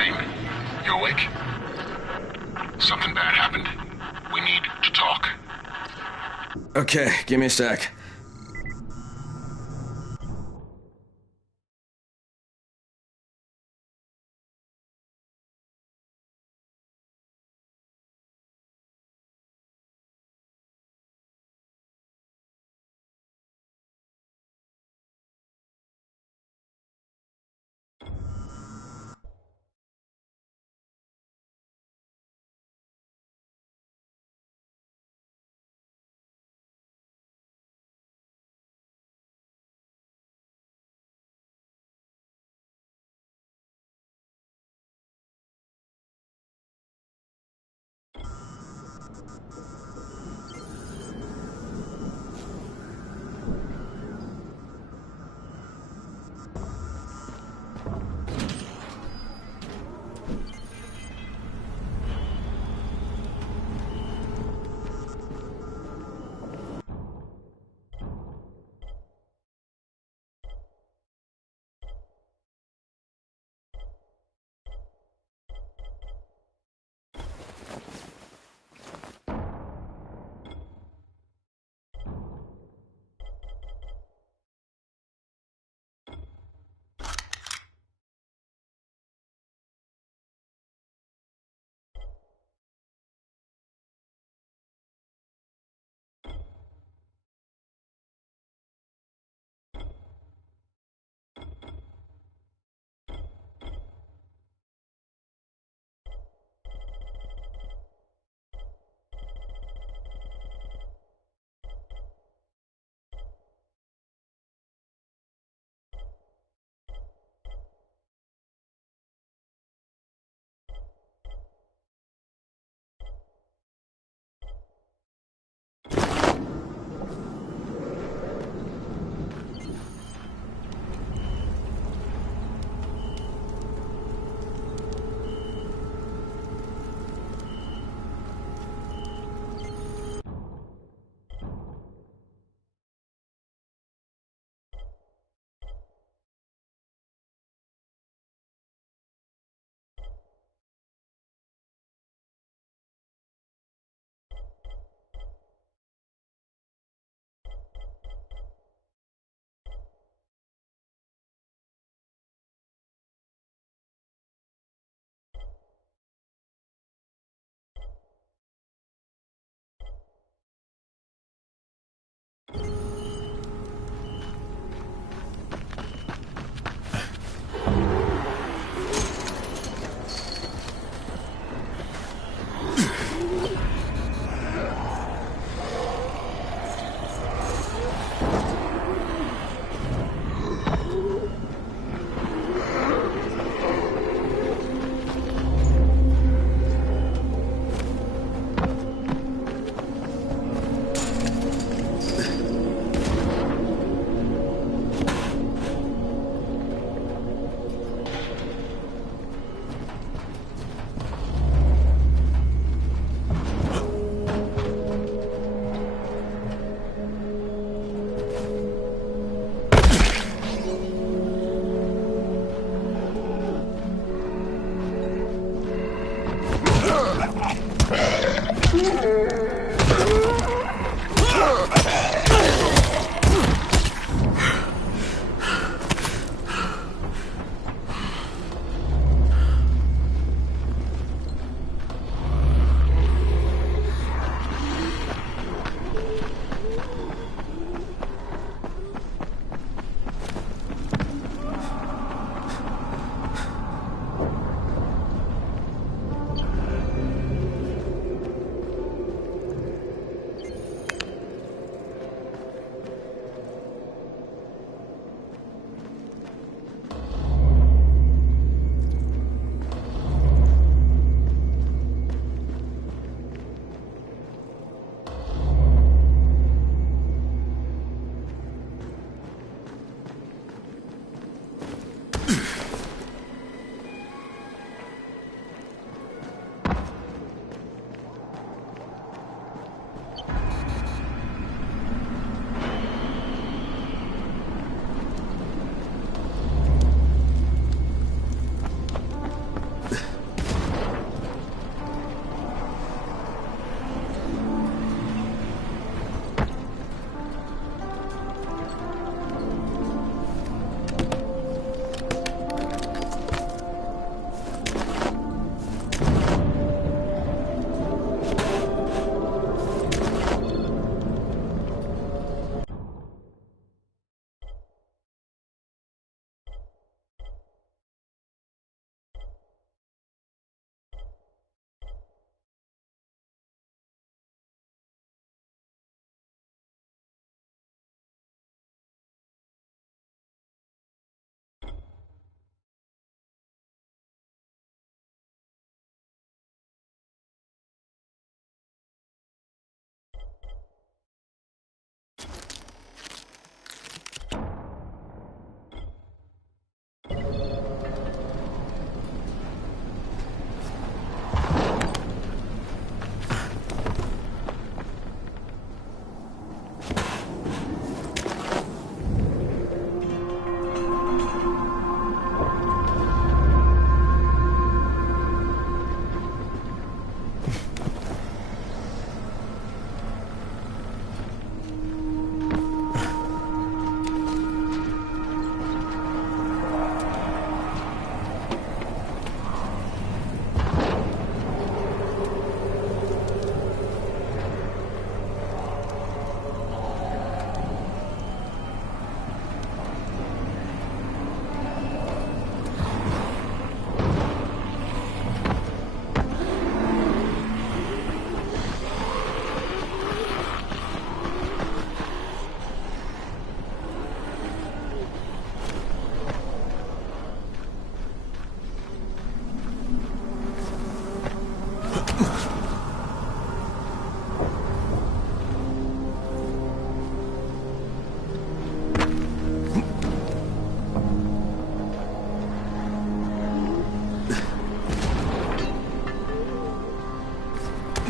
Crane, you awake? Something bad happened. We need to talk. Okay, give me a sec.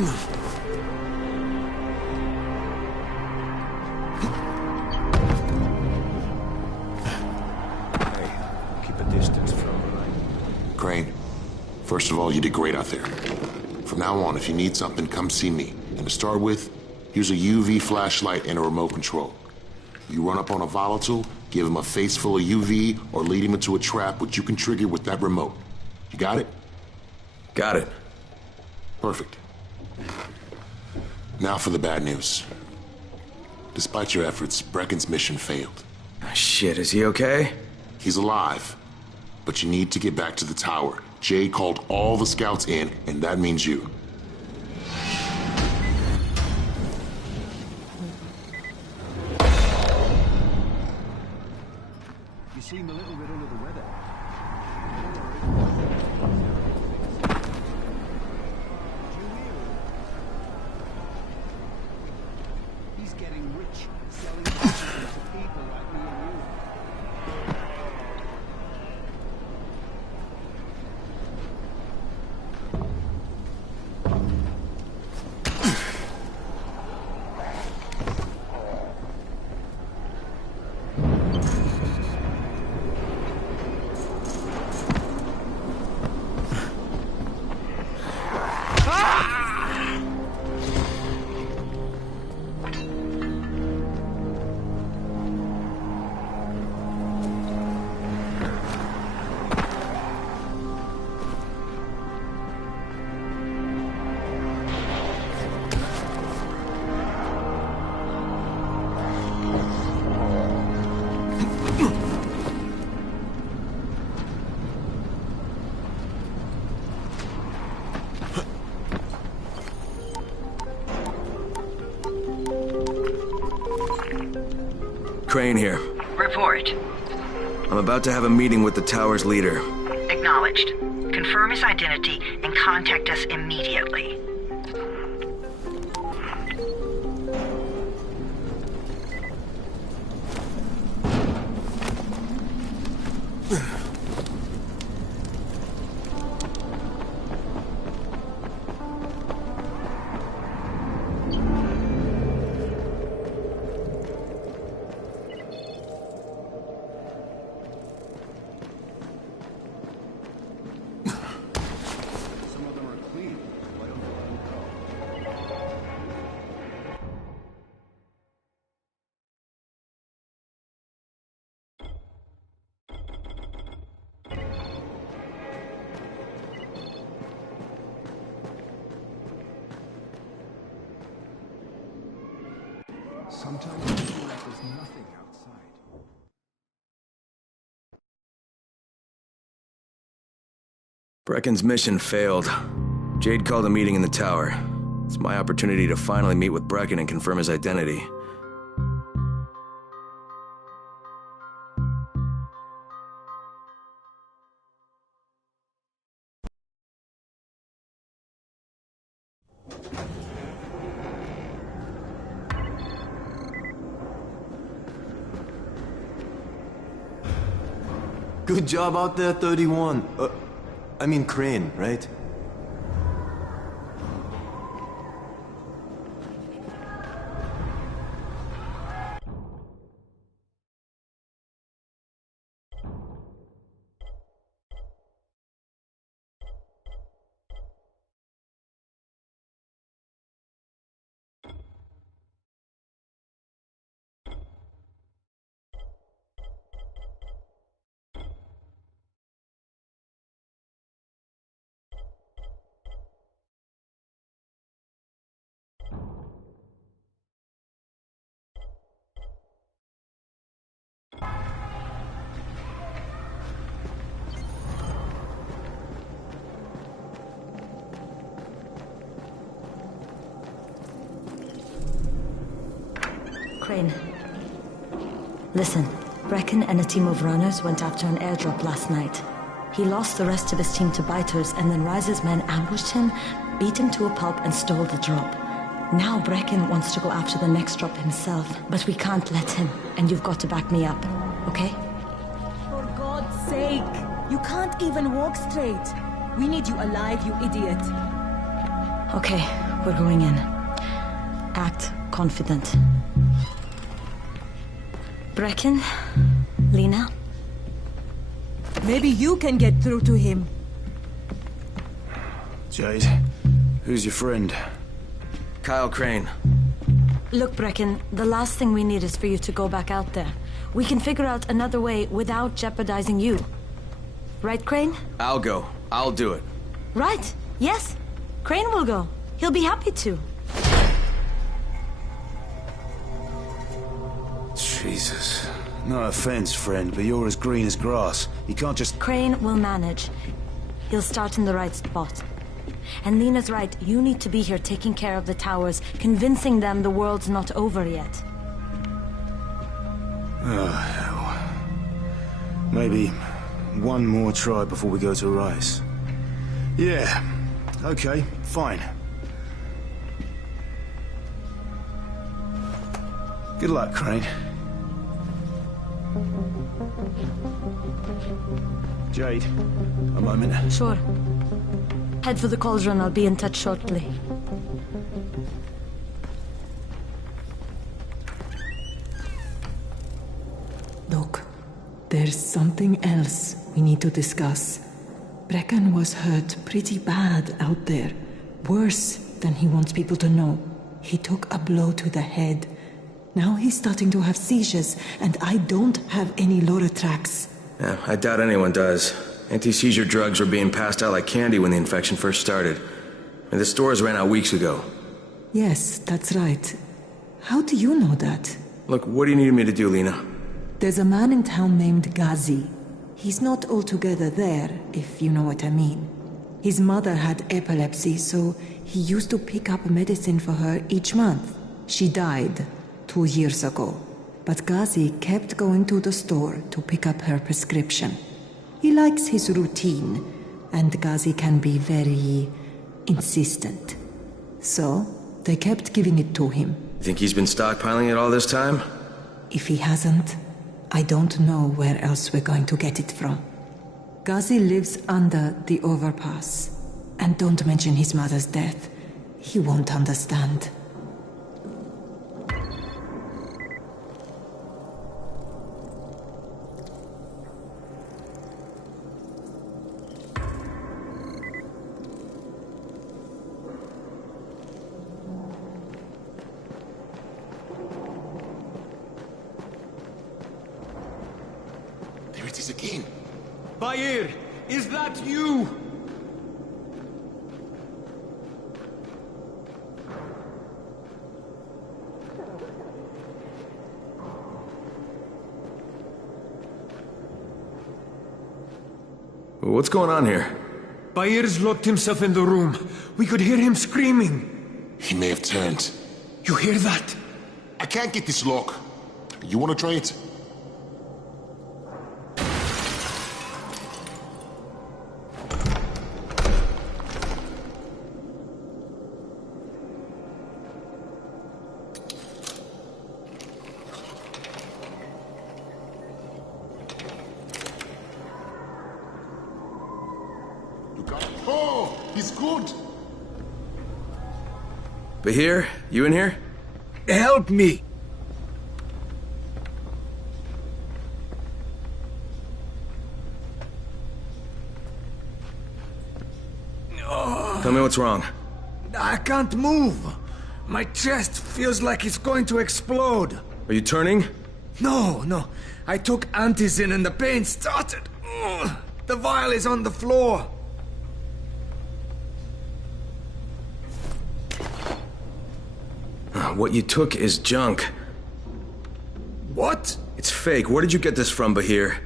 Keep a distance from her. Crane, first of all, you did great out there. From now on, if you need something, come see me. And to start with, use a UV flashlight and a remote control. You run up on a volatile, give him a face full of UV, or lead him into a trap which you can trigger with that remote. You got it? Got it. Perfect. Now for the bad news. Despite your efforts, Brecken's mission failed. Shit, is he okay? He's alive. But you need to get back to the tower. Jade called all the scouts in, and that means you. You seem a little bit under the weather. He's getting rich, selling potions to people like me and you. Crane here. Report. I'm about to have a meeting with the tower's leader. Acknowledged. Confirm his identity and contact us immediately. Sometimes I feel like there's nothing outside. Brecken's mission failed. Jade called a meeting in the tower. It's my opportunity to finally meet with Brecken and confirm his identity. Good job out there, 31. I mean Crane, right? Crane. Listen, Brecken and a team of runners went after an airdrop last night. He lost the rest of his team to biters, and then Rise's men ambushed him, beat him to a pulp, and stole the drop. Now Brecken wants to go after the next drop himself, but we can't let him, and you've got to back me up, okay? For God's sake! You can't even walk straight. We need you alive, you idiot. Okay, We're going in. Act confident. Brecken? Lena? Maybe you can get through to him. Jade, who's your friend? Kyle Crane. Look, Brecken, the last thing we need is for you to go back out there. We can figure out another way without jeopardizing you. Right, Crane? I'll go. I'll do it. Right. Yes. Crane will go. He'll be happy to. Jesus. No offense, friend, but you're as green as grass. You can't just... Crane will manage. He'll start in the right spot. And Lena's right, you need to be here taking care of the towers, convincing them the world's not over yet. Oh, hell. Maybe one more try before we go to Rice. Yeah, okay, fine. Good luck, Crane. Jade, a moment. Sure. Head for the cauldron, I'll be in touch shortly. Look, there's something else we need to discuss. Brecken was hurt pretty bad out there. Worse than he wants people to know. He took a blow to the head. Now he's starting to have seizures, and I don't have any Loratrax. Yeah, I doubt anyone does. Anti-seizure drugs were being passed out like candy when the infection first started. And the stores ran out weeks ago. Yes, that's right. How do you know that? Look, what do you need me to do, Lena? There's a man in town named Ghazi. He's not altogether there, if you know what I mean. His mother had epilepsy, so he used to pick up medicine for her each month. She died 2 years ago, but Ghazi kept going to the store to pick up her prescription. He likes his routine, and Ghazi can be very insistent. So, they kept giving it to him. You think he's been stockpiling it all this time? If he hasn't, I don't know where else we're going to get it from. Ghazi lives under the overpass. And don't mention his mother's death. He won't understand. There it is again. Bayer, is that you? What's going on here? Bayer's locked himself in the room. We could hear him screaming. He may have turned. You hear that? I can't get this lock. You want to try it? Oh, he's good. Bahir, you in here? Help me! Tell me what's wrong. I can't move. My chest feels like it's going to explode. Are you turning? No. I took antizin and the pain started. Ugh. The vial is on the floor. What you took is junk. What? It's fake. Where did you get this from, Bahir?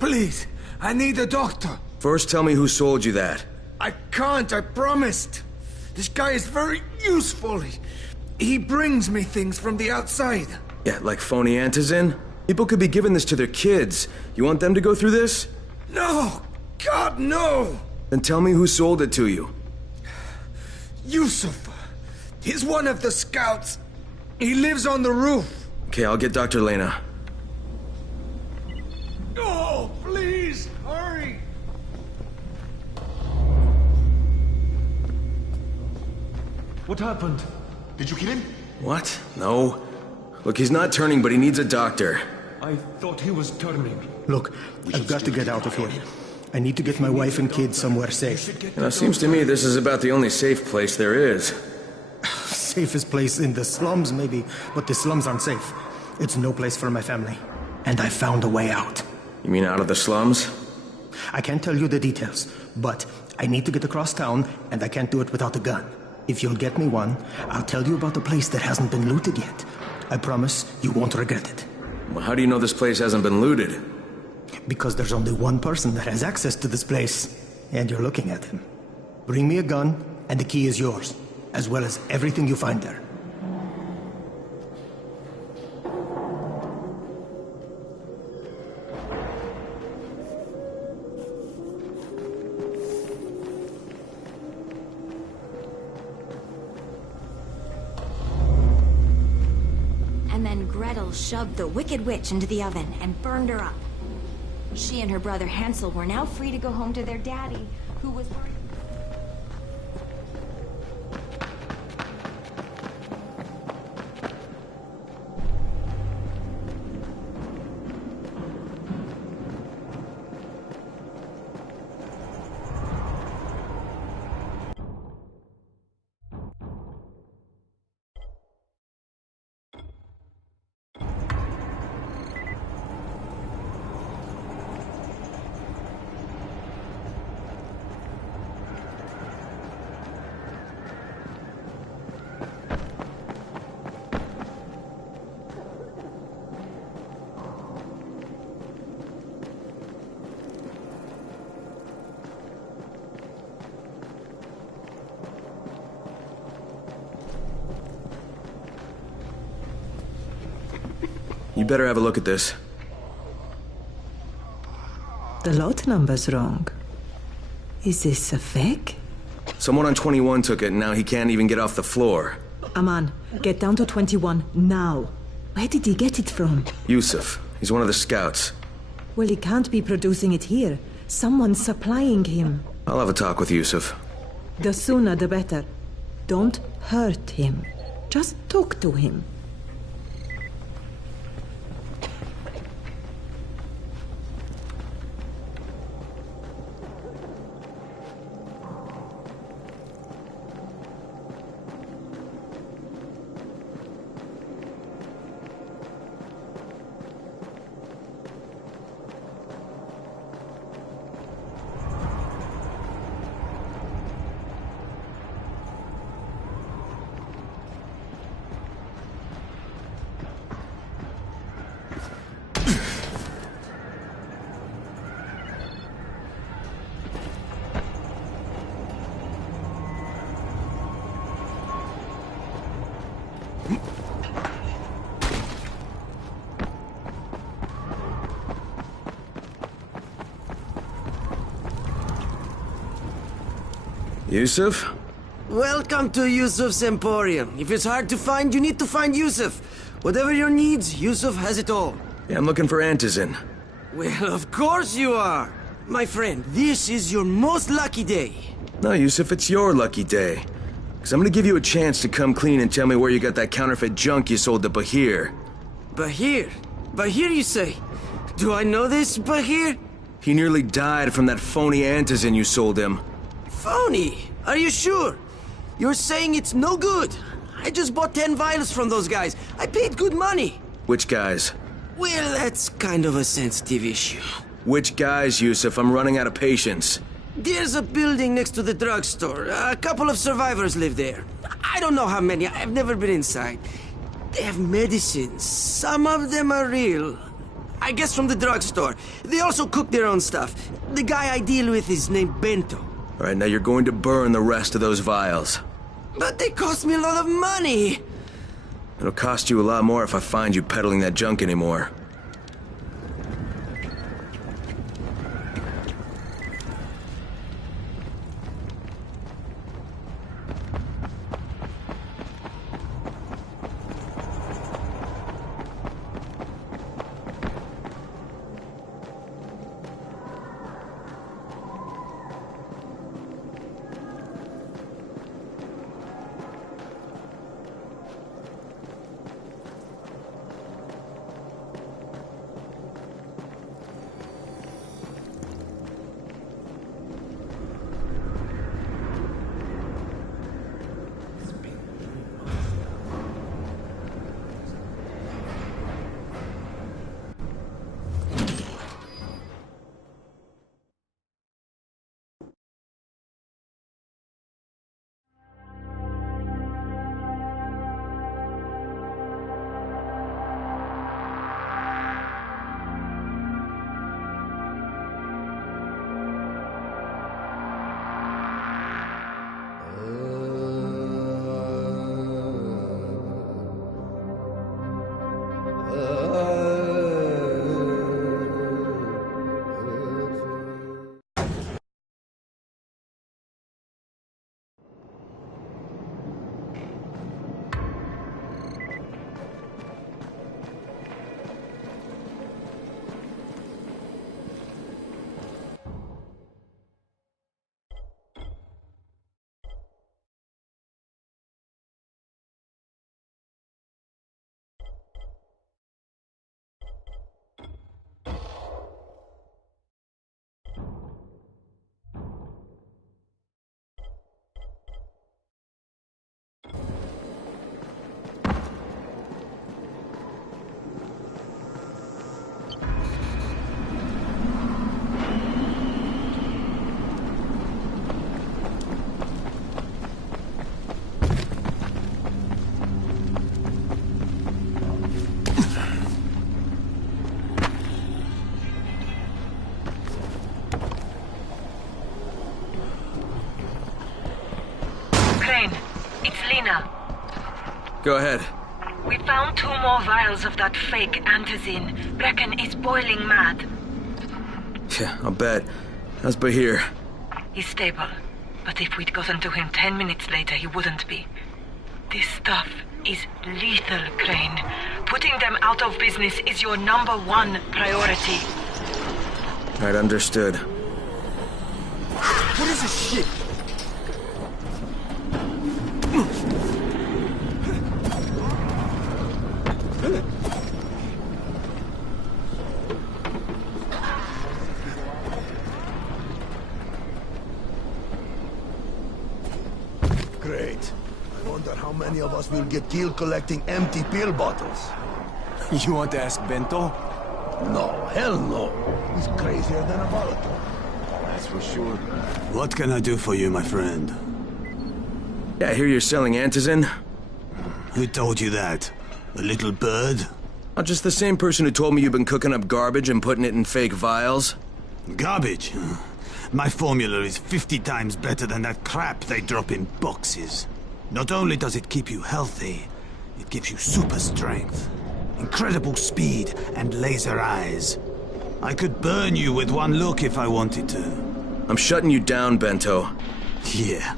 Please, I need a doctor. First, tell me who sold you that. I can't, I promised. This guy is very useful. He brings me things from the outside. Yeah, like phony antizin? People could be giving this to their kids. You want them to go through this? No! God, no! Then tell me who sold it to you. Yusuf. He's one of the scouts. He lives on the roof. Okay, I'll get Dr. Lena. Oh, please, hurry! What happened? Did you kill him? What? No. Look, he's not turning, but he needs a doctor. I thought he was turning. Look, I've got to get out of here. I need to get my wife and kids somewhere safe. Seems to me this is about the only safe place there is. Safest place in the slums, maybe, but the slums aren't safe. It's no place for my family. And I found a way out. You mean out of the slums? I can't tell you the details, but I need to get across town, and I can't do it without a gun. If you'll get me one, I'll tell you about a place that hasn't been looted yet. I promise you won't regret it. Well, how do you know this place hasn't been looted? Because there's only one person that has access to this place, and you're looking at him. Bring me a gun, and the key is yours, as well as everything you find there. And then Gretel shoved the Wicked Witch into the oven and burned her up. She and her brother Hansel were now free to go home to their daddy, who was worried. You better have a look at this. The lot number's wrong. Is this a fake? Someone on 21 took it, and now he can't even get off the floor. Aman, get down to 21 now. Where did he get it from? Yusuf. He's one of the scouts. Well, he can't be producing it here. Someone's supplying him. I'll have a talk with Yusuf. The sooner the better. Don't hurt him. Just talk to him. Yusuf? Welcome to Yusuf's Emporium. If it's hard to find, you need to find Yusuf. Whatever your needs, Yusuf has it all. Yeah, I'm looking for Antizin. Well, of course you are. My friend, this is your most lucky day. No, Yusuf, it's your lucky day. Because I'm gonna give you a chance to come clean and tell me where you got that counterfeit junk you sold to Bahir. Bahir? Bahir, you say? Do I know this Bahir? He nearly died from that phony Antizin you sold him. Phony? Are you sure? You're saying it's no good. I just bought 10 vials from those guys. I paid good money. Which guys? Well, that's kind of a sensitive issue. Which guys, Yusuf? I'm running out of patience. There's a building next to the drugstore. A couple of survivors live there. I don't know how many. I've never been inside. They have medicines. Some of them are real. I guess from the drugstore. They also cook their own stuff. The guy I deal with is named Bento. All right, now you're going to burn the rest of those vials. But they cost me a lot of money. It'll cost you a lot more if I find you peddling that junk anymore. Crane, it's Lena. Go ahead. We found 2 more vials of that fake antizin. Brecken is boiling mad. Yeah, I'll bet. How's Bahir? He's stable. But if we'd gotten to him 10 minutes later, he wouldn't be. This stuff is lethal, Crane. Putting them out of business is your #1 priority. Right, understood. What is this shit? Great. I wonder how many of us will get killed collecting empty pill bottles. You want to ask Bento? No, hell no. He's crazier than a volatile. That's for sure. What can I do for you, my friend? Yeah, I hear you're selling antizin. Who told you that? A little bird? Oh, just the same person who told me you've been cooking up garbage and putting it in fake vials. Garbage? My formula is 50 times better than that crap they drop in boxes. Not only does it keep you healthy, it gives you super strength, incredible speed, and laser eyes. I could burn you with one look if I wanted to. I'm shutting you down, Bento. Yeah.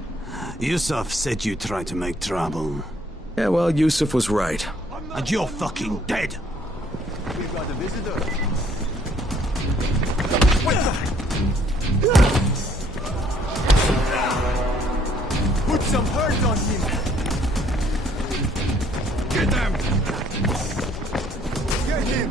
Yusuf said you tried to make trouble. Yeah, well, Yusuf was right. And you're fucking dead! We got a visitor. Put some hurt on him! Get them! Get him!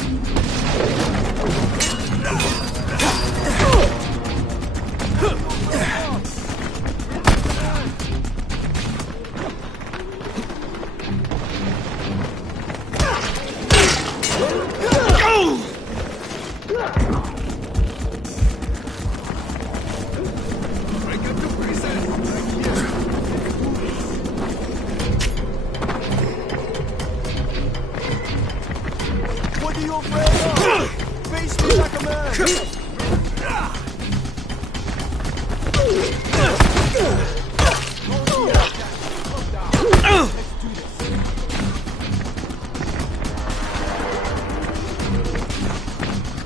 What are you afraid of? Face me like a man!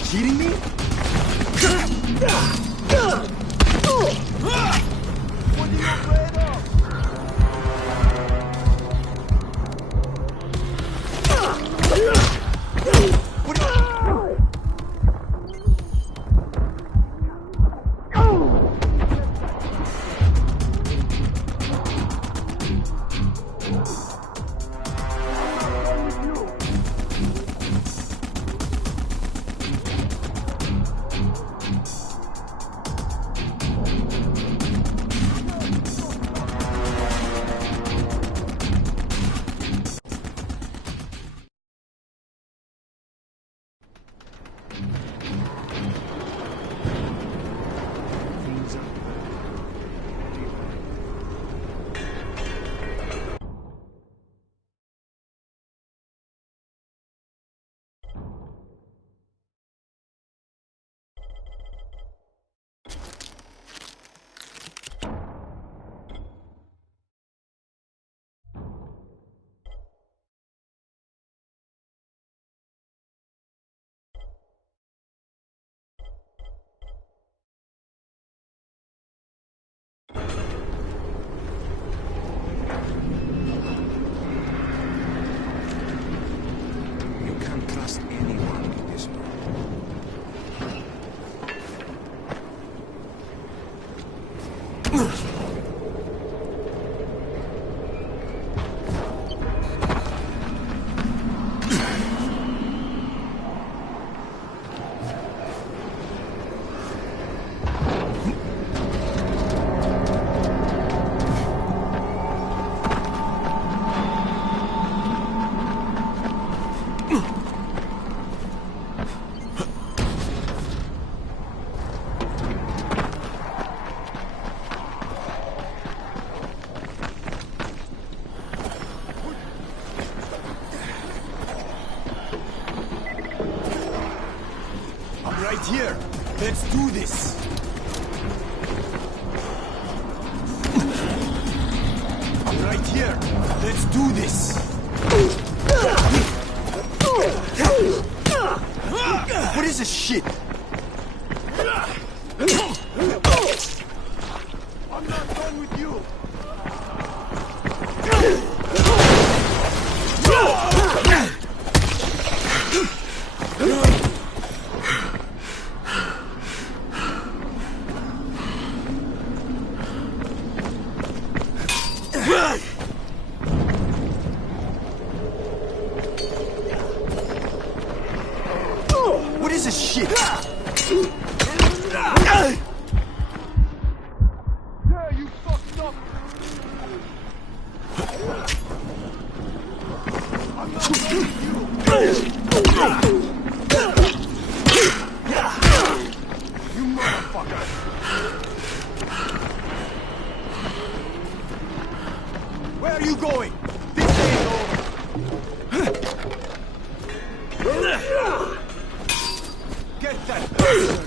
Kidding me? What are you afraid of? You can't trust anyone in this world. I'm right here. Let's do this. here. Let's do this. What is this shit? I'm not done with you. What is this shit? Yeah, you fucked up. I'm not done with you. You motherfucker. Where are you going? This ain't over. Get that bastard!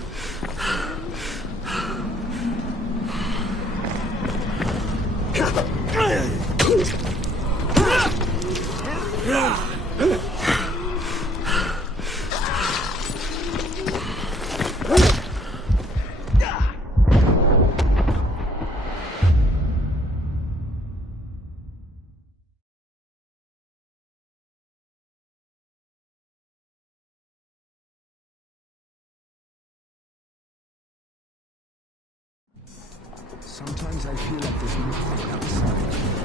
Sometimes I feel like there's nothing outside.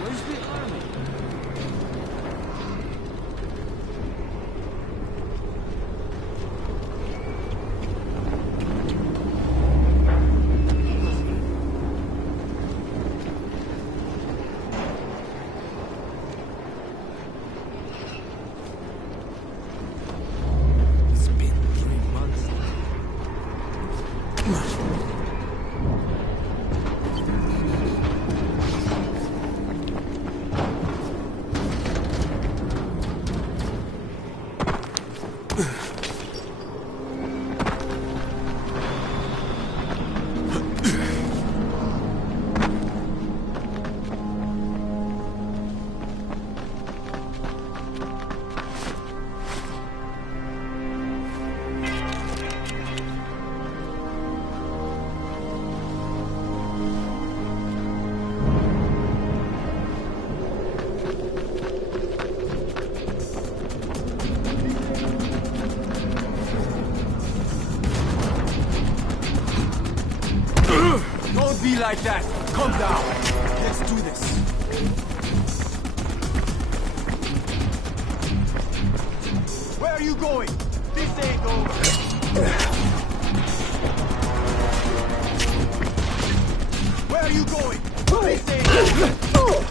Where's the army? It's been 3 months. that. Calm down. Let's do this. Where are you going? This ain't over. Where are you going? This ain't over.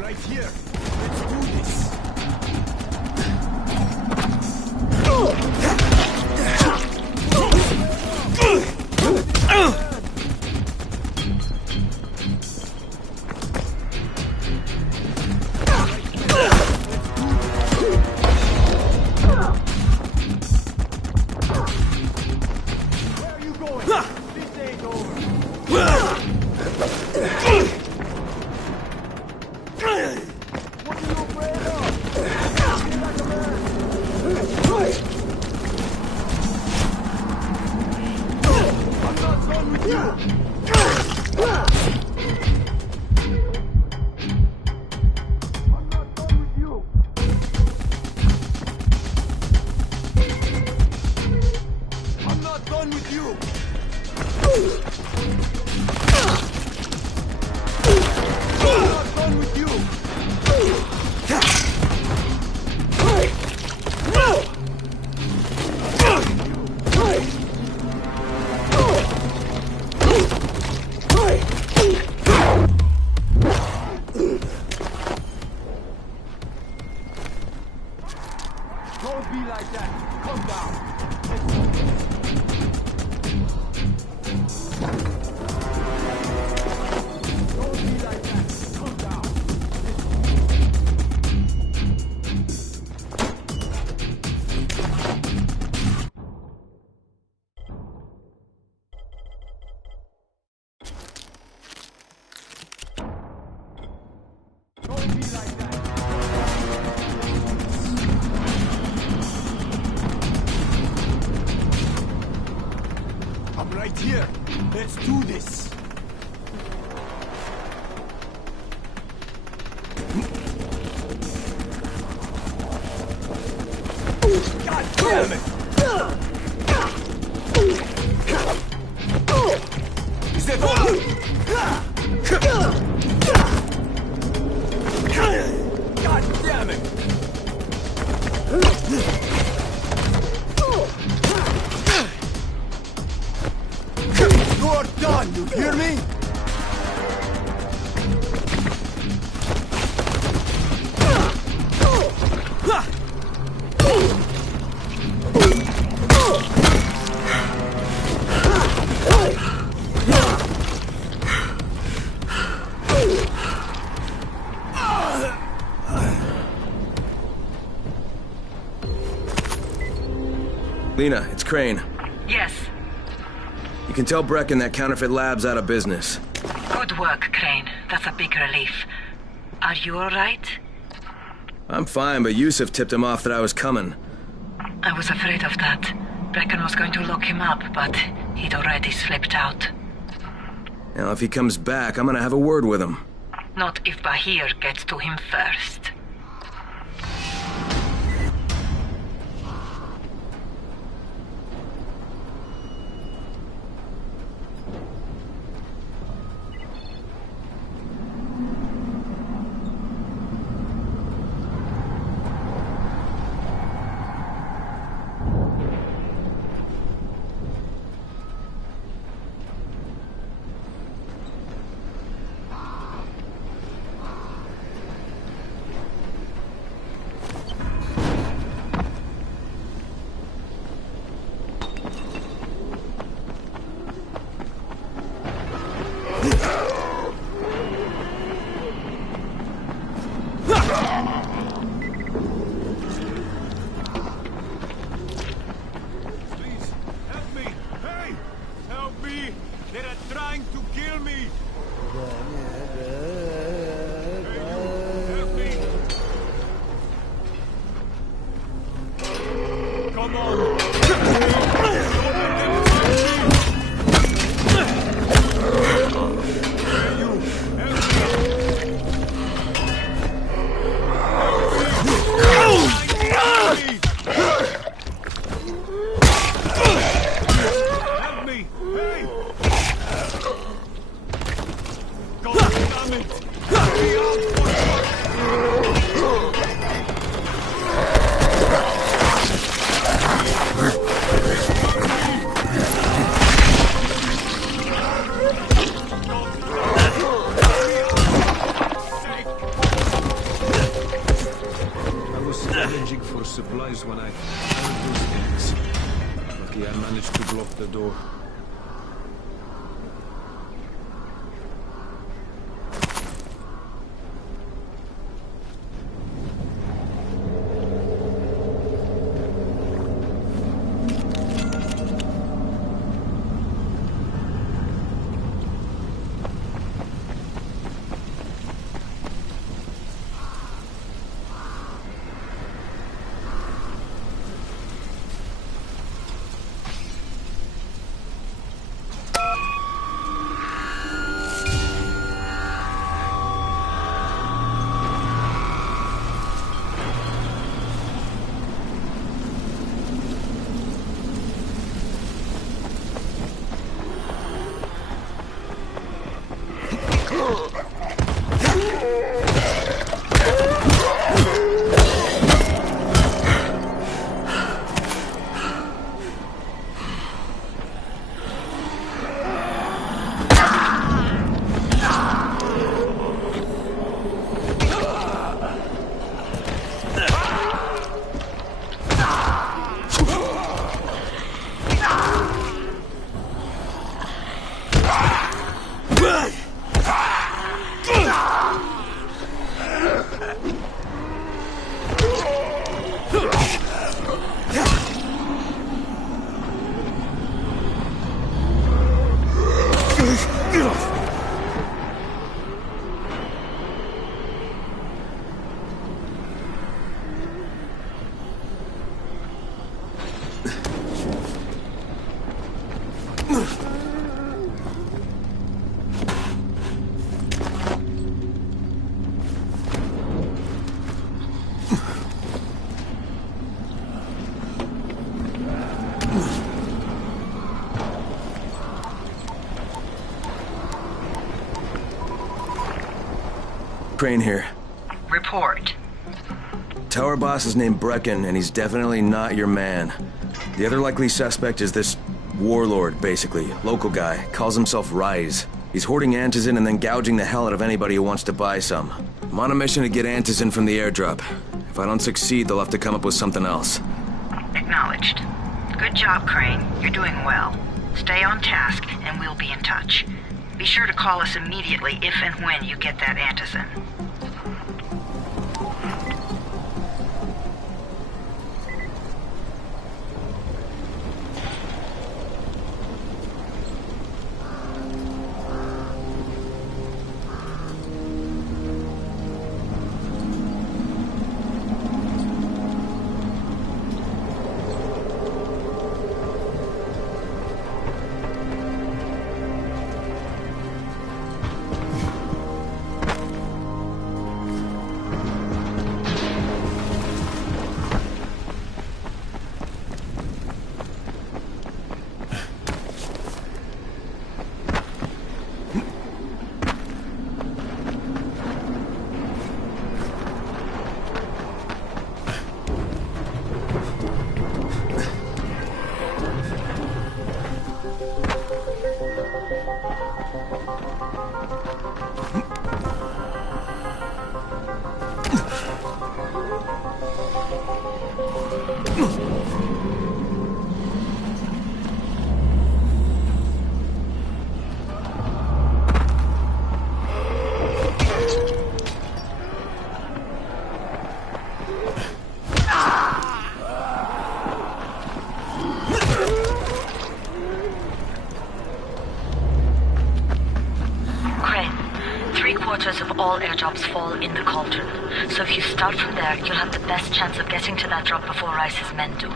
Right here. Let's do this. Where are you going? This ain't over. Don't be like that. Calm down. Don't be like that. Calm down. Don't be like that. I'm right here. Let's do this. God damn it! Is that all? God damn it! You're done, you hear me? Lena, it's Crane. Yes. You can tell Brecken that counterfeit lab's out of business. Good work, Crane. That's a big relief. Are you alright? I'm fine, but Yusuf tipped him off that I was coming. I was afraid of that. Brecken was going to lock him up, but he'd already slipped out. Now, if he comes back, I'm gonna have a word with him. Not if Bahir gets to him first. Come on! Help me! Hey! God damn it! Let me out! I was scavenging for supplies when I found those things. Lucky I managed to block the door. Crane here. Report. Tower boss is named Brecken, and he's definitely not your man. The other likely suspect is this warlord, basically. Local guy. Calls himself Rise. He's hoarding antizin and then gouging the hell out of anybody who wants to buy some. I'm on a mission to get antizin from the airdrop. If I don't succeed, they'll have to come up with something else. Acknowledged. Good job, Crane. You're doing well. Stay on task, and we'll be in touch. Be sure to call us immediately if and when you get that antizin. headquarters of all airdrops fall in the cauldron. So if you start from there, you'll have the best chance of getting to that drop before Rice's men do.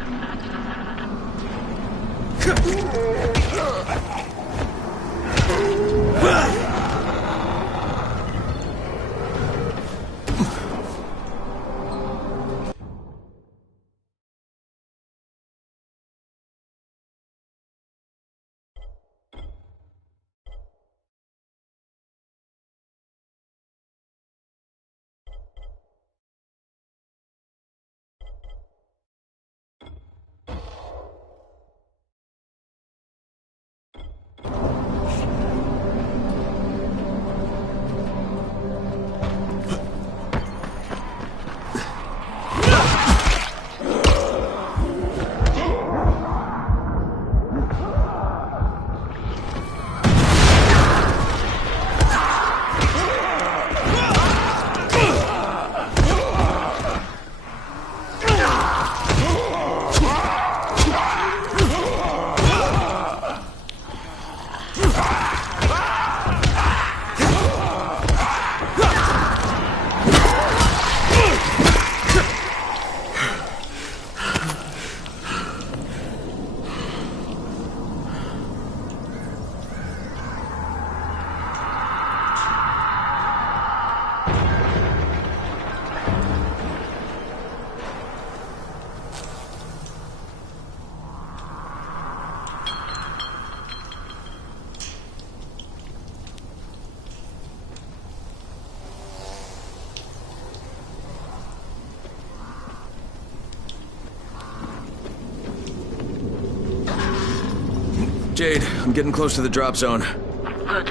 Jade, I'm getting close to the drop zone. Good.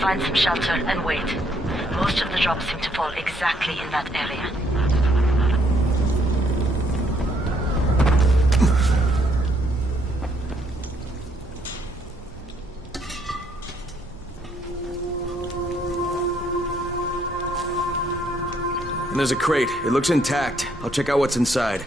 Find some shelter and wait. Most of the drops seem to fall exactly in that area. And there's a crate. It looks intact. I'll check out what's inside.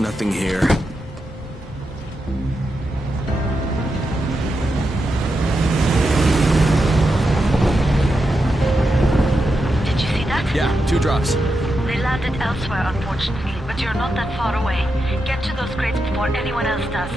Nothing here. Did you see that? Yeah, 2 drops. They landed elsewhere, unfortunately, but you're not that far away. Get to those crates before anyone else does.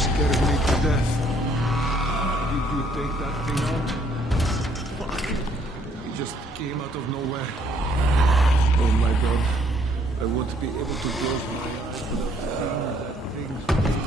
Scared me to death. Did you take that thing out? Fuck. It just came out of nowhere. Oh my god. I won't be able to close my eyes without seeing that thing.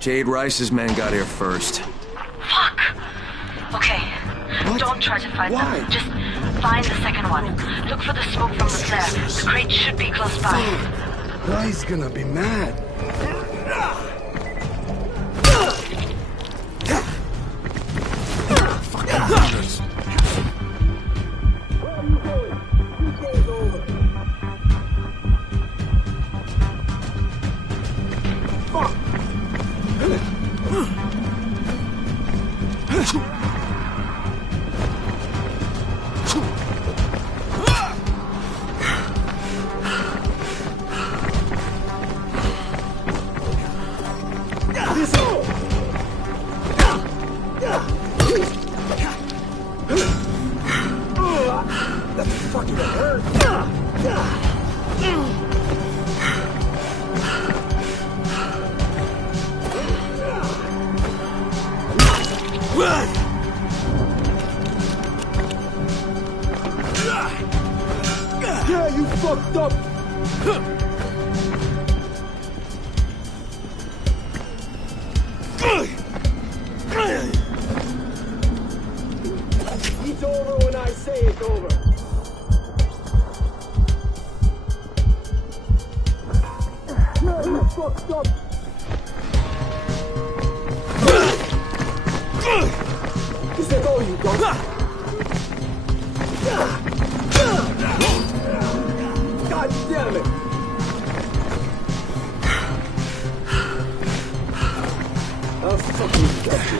Jade Rice's men got here first. Fuck! Okay. Don't try to fight them. Just find the second one. Look for the smoke from the flare. The crate should be close by. Guy's gonna be mad. Yeah, you fucked up! It's over when I say it's over. Yeah, you fucked up! Is that all you got? God damn it! I'll fucking get you.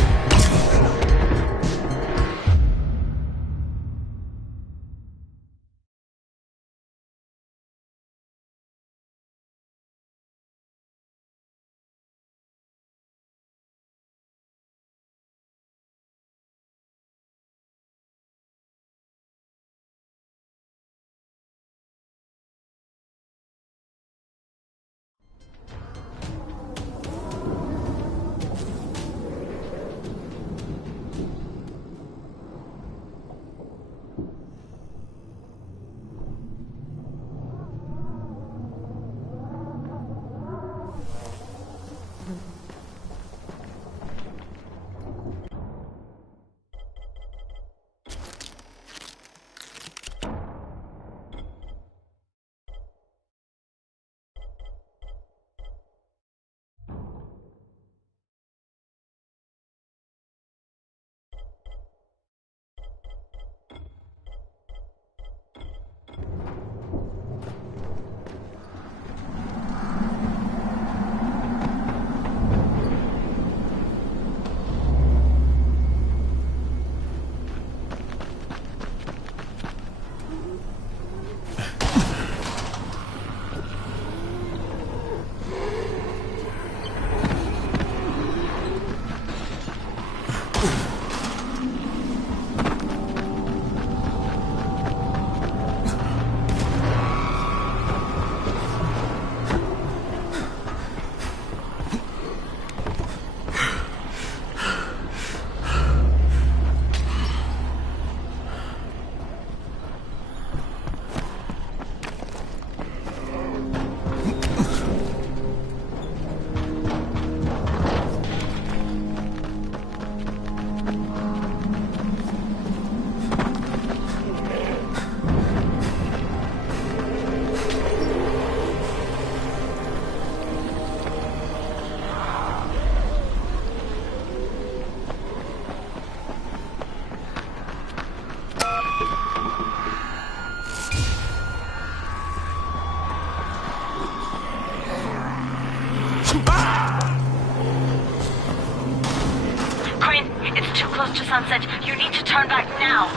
It's too close to sunset. You need to turn back now.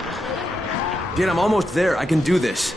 Dude, I'm almost there. I can do this.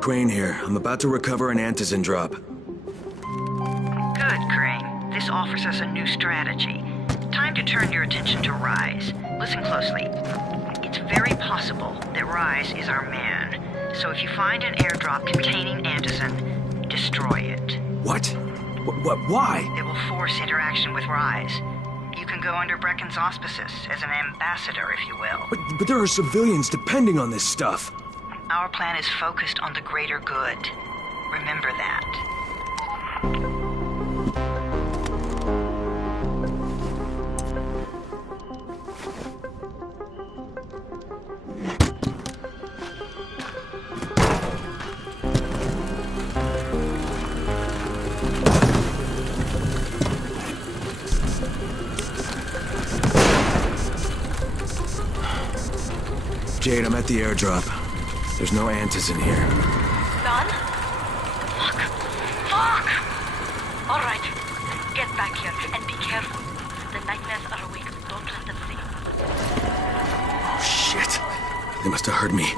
Crane here. I'm about to recover an antizin drop. Good, Crane. This offers us a new strategy. Time to turn your attention to Rise. Listen closely. It's very possible that Rise is our man. So if you find an airdrop containing antizin, destroy it. What? Why? It will force interaction with Rise. You can go under Brecken's auspices as an ambassador, if you will. But there are civilians depending on this stuff. Our plan is focused on the greater good. Remember that. Jade, I'm at the airdrop. There's no antizin here. Gone? Fuck! All right. Get back here and be careful. The nightmares are awake. Don't let them see you. Oh, shit. They must have heard me.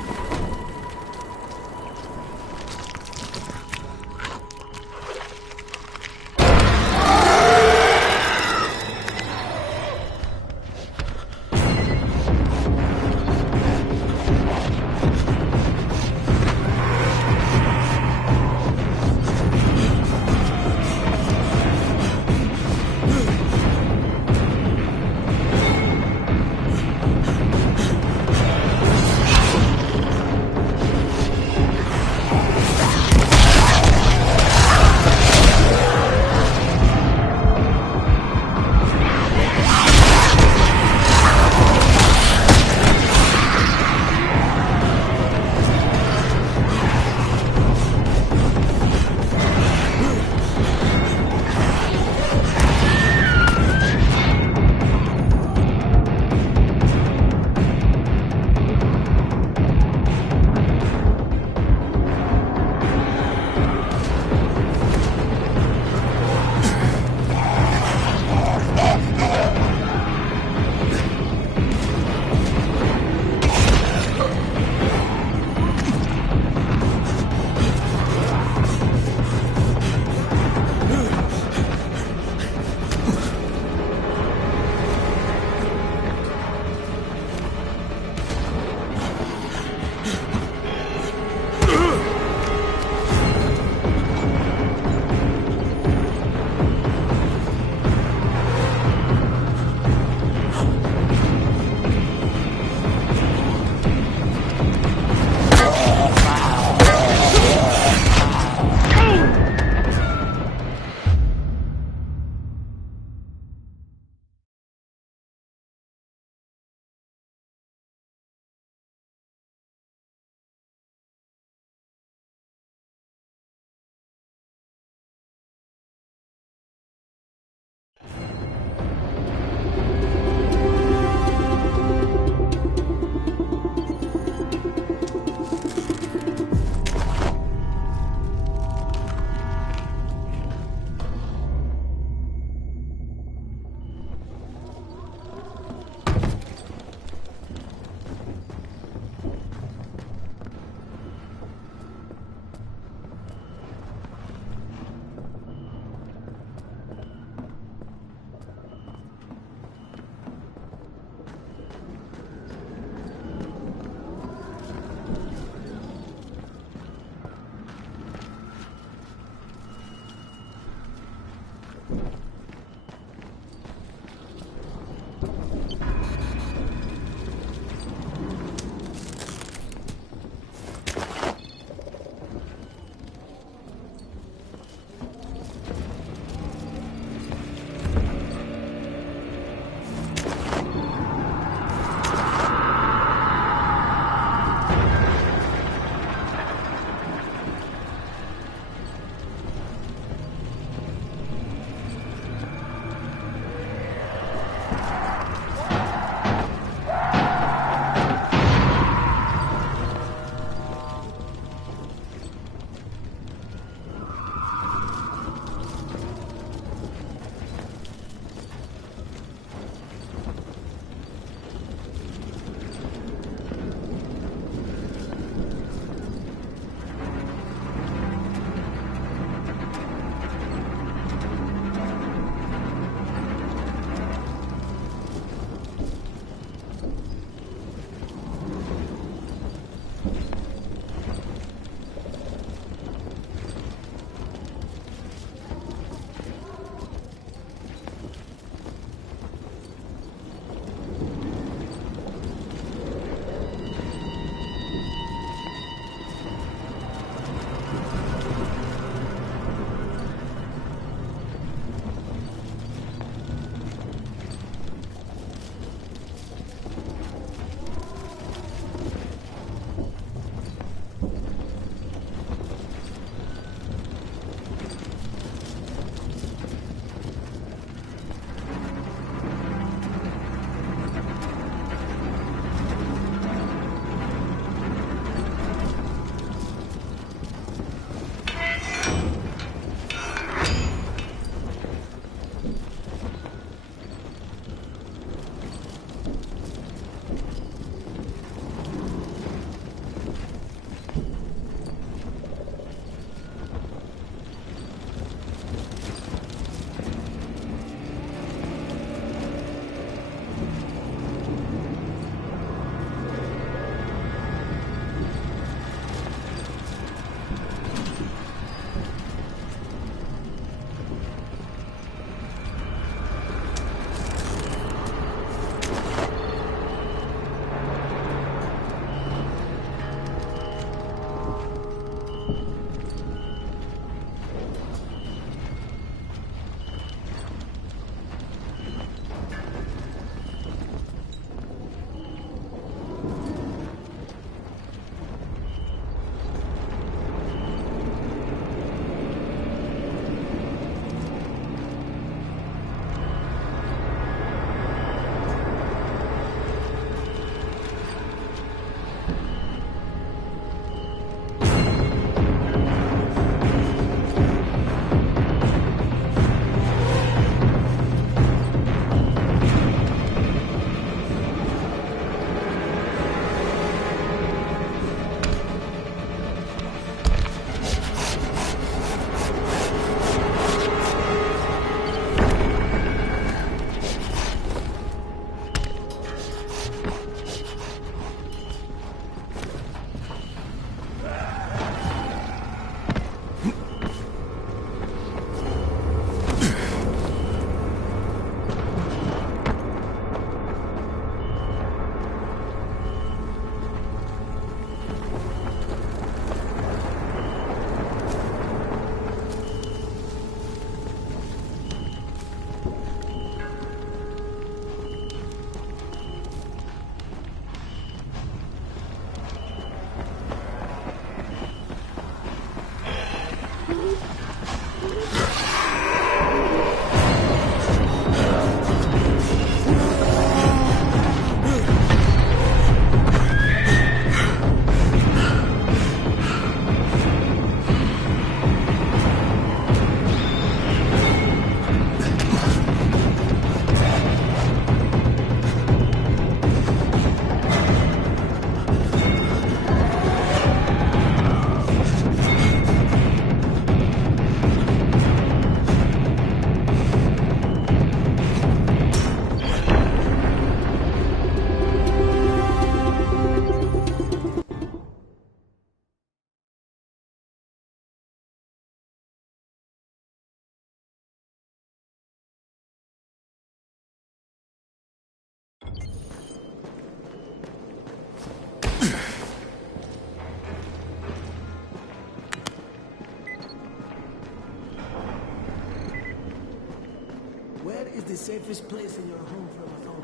safest place in your home from a phone?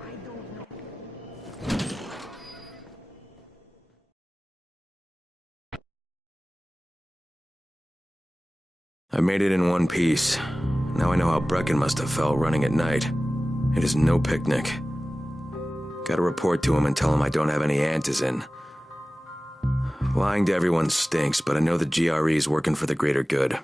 I don't know. I made it in one piece. Now I know how Brecken must have felt running at night. It is no picnic. Gotta report to him and tell him I don't have any antizin. Lying to everyone stinks, but I know the GRE is working for the greater good.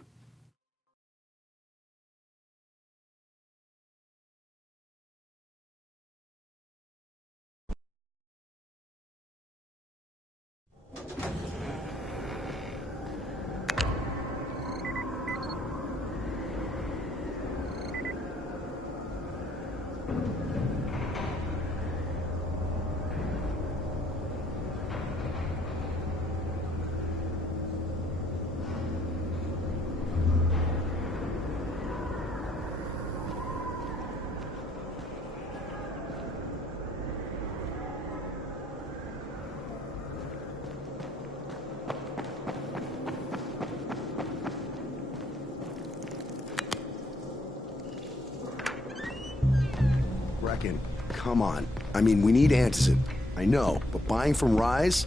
Come on. I mean, we need antizin. I know, but buying from Rise?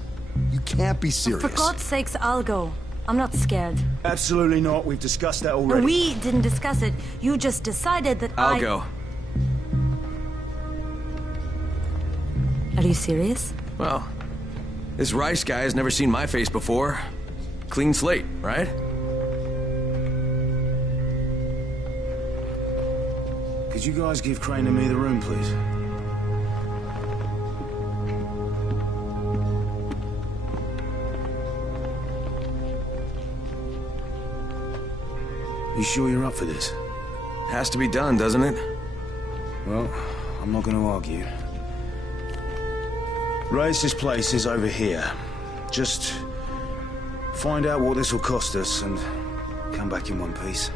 You can't be serious. For God's sakes, I'll go. I'm not scared. Absolutely not. We've discussed that already. We didn't discuss it. You just decided that I'll go. Are you serious? Well, this Rice guy has never seen my face before. Clean slate, right? Could you guys give Crane and me the room, please? You sure you're up for this? Has to be done, doesn't it? Well, I'm not going to argue. Race's place is over here. Just find out what this will cost us and come back in one piece.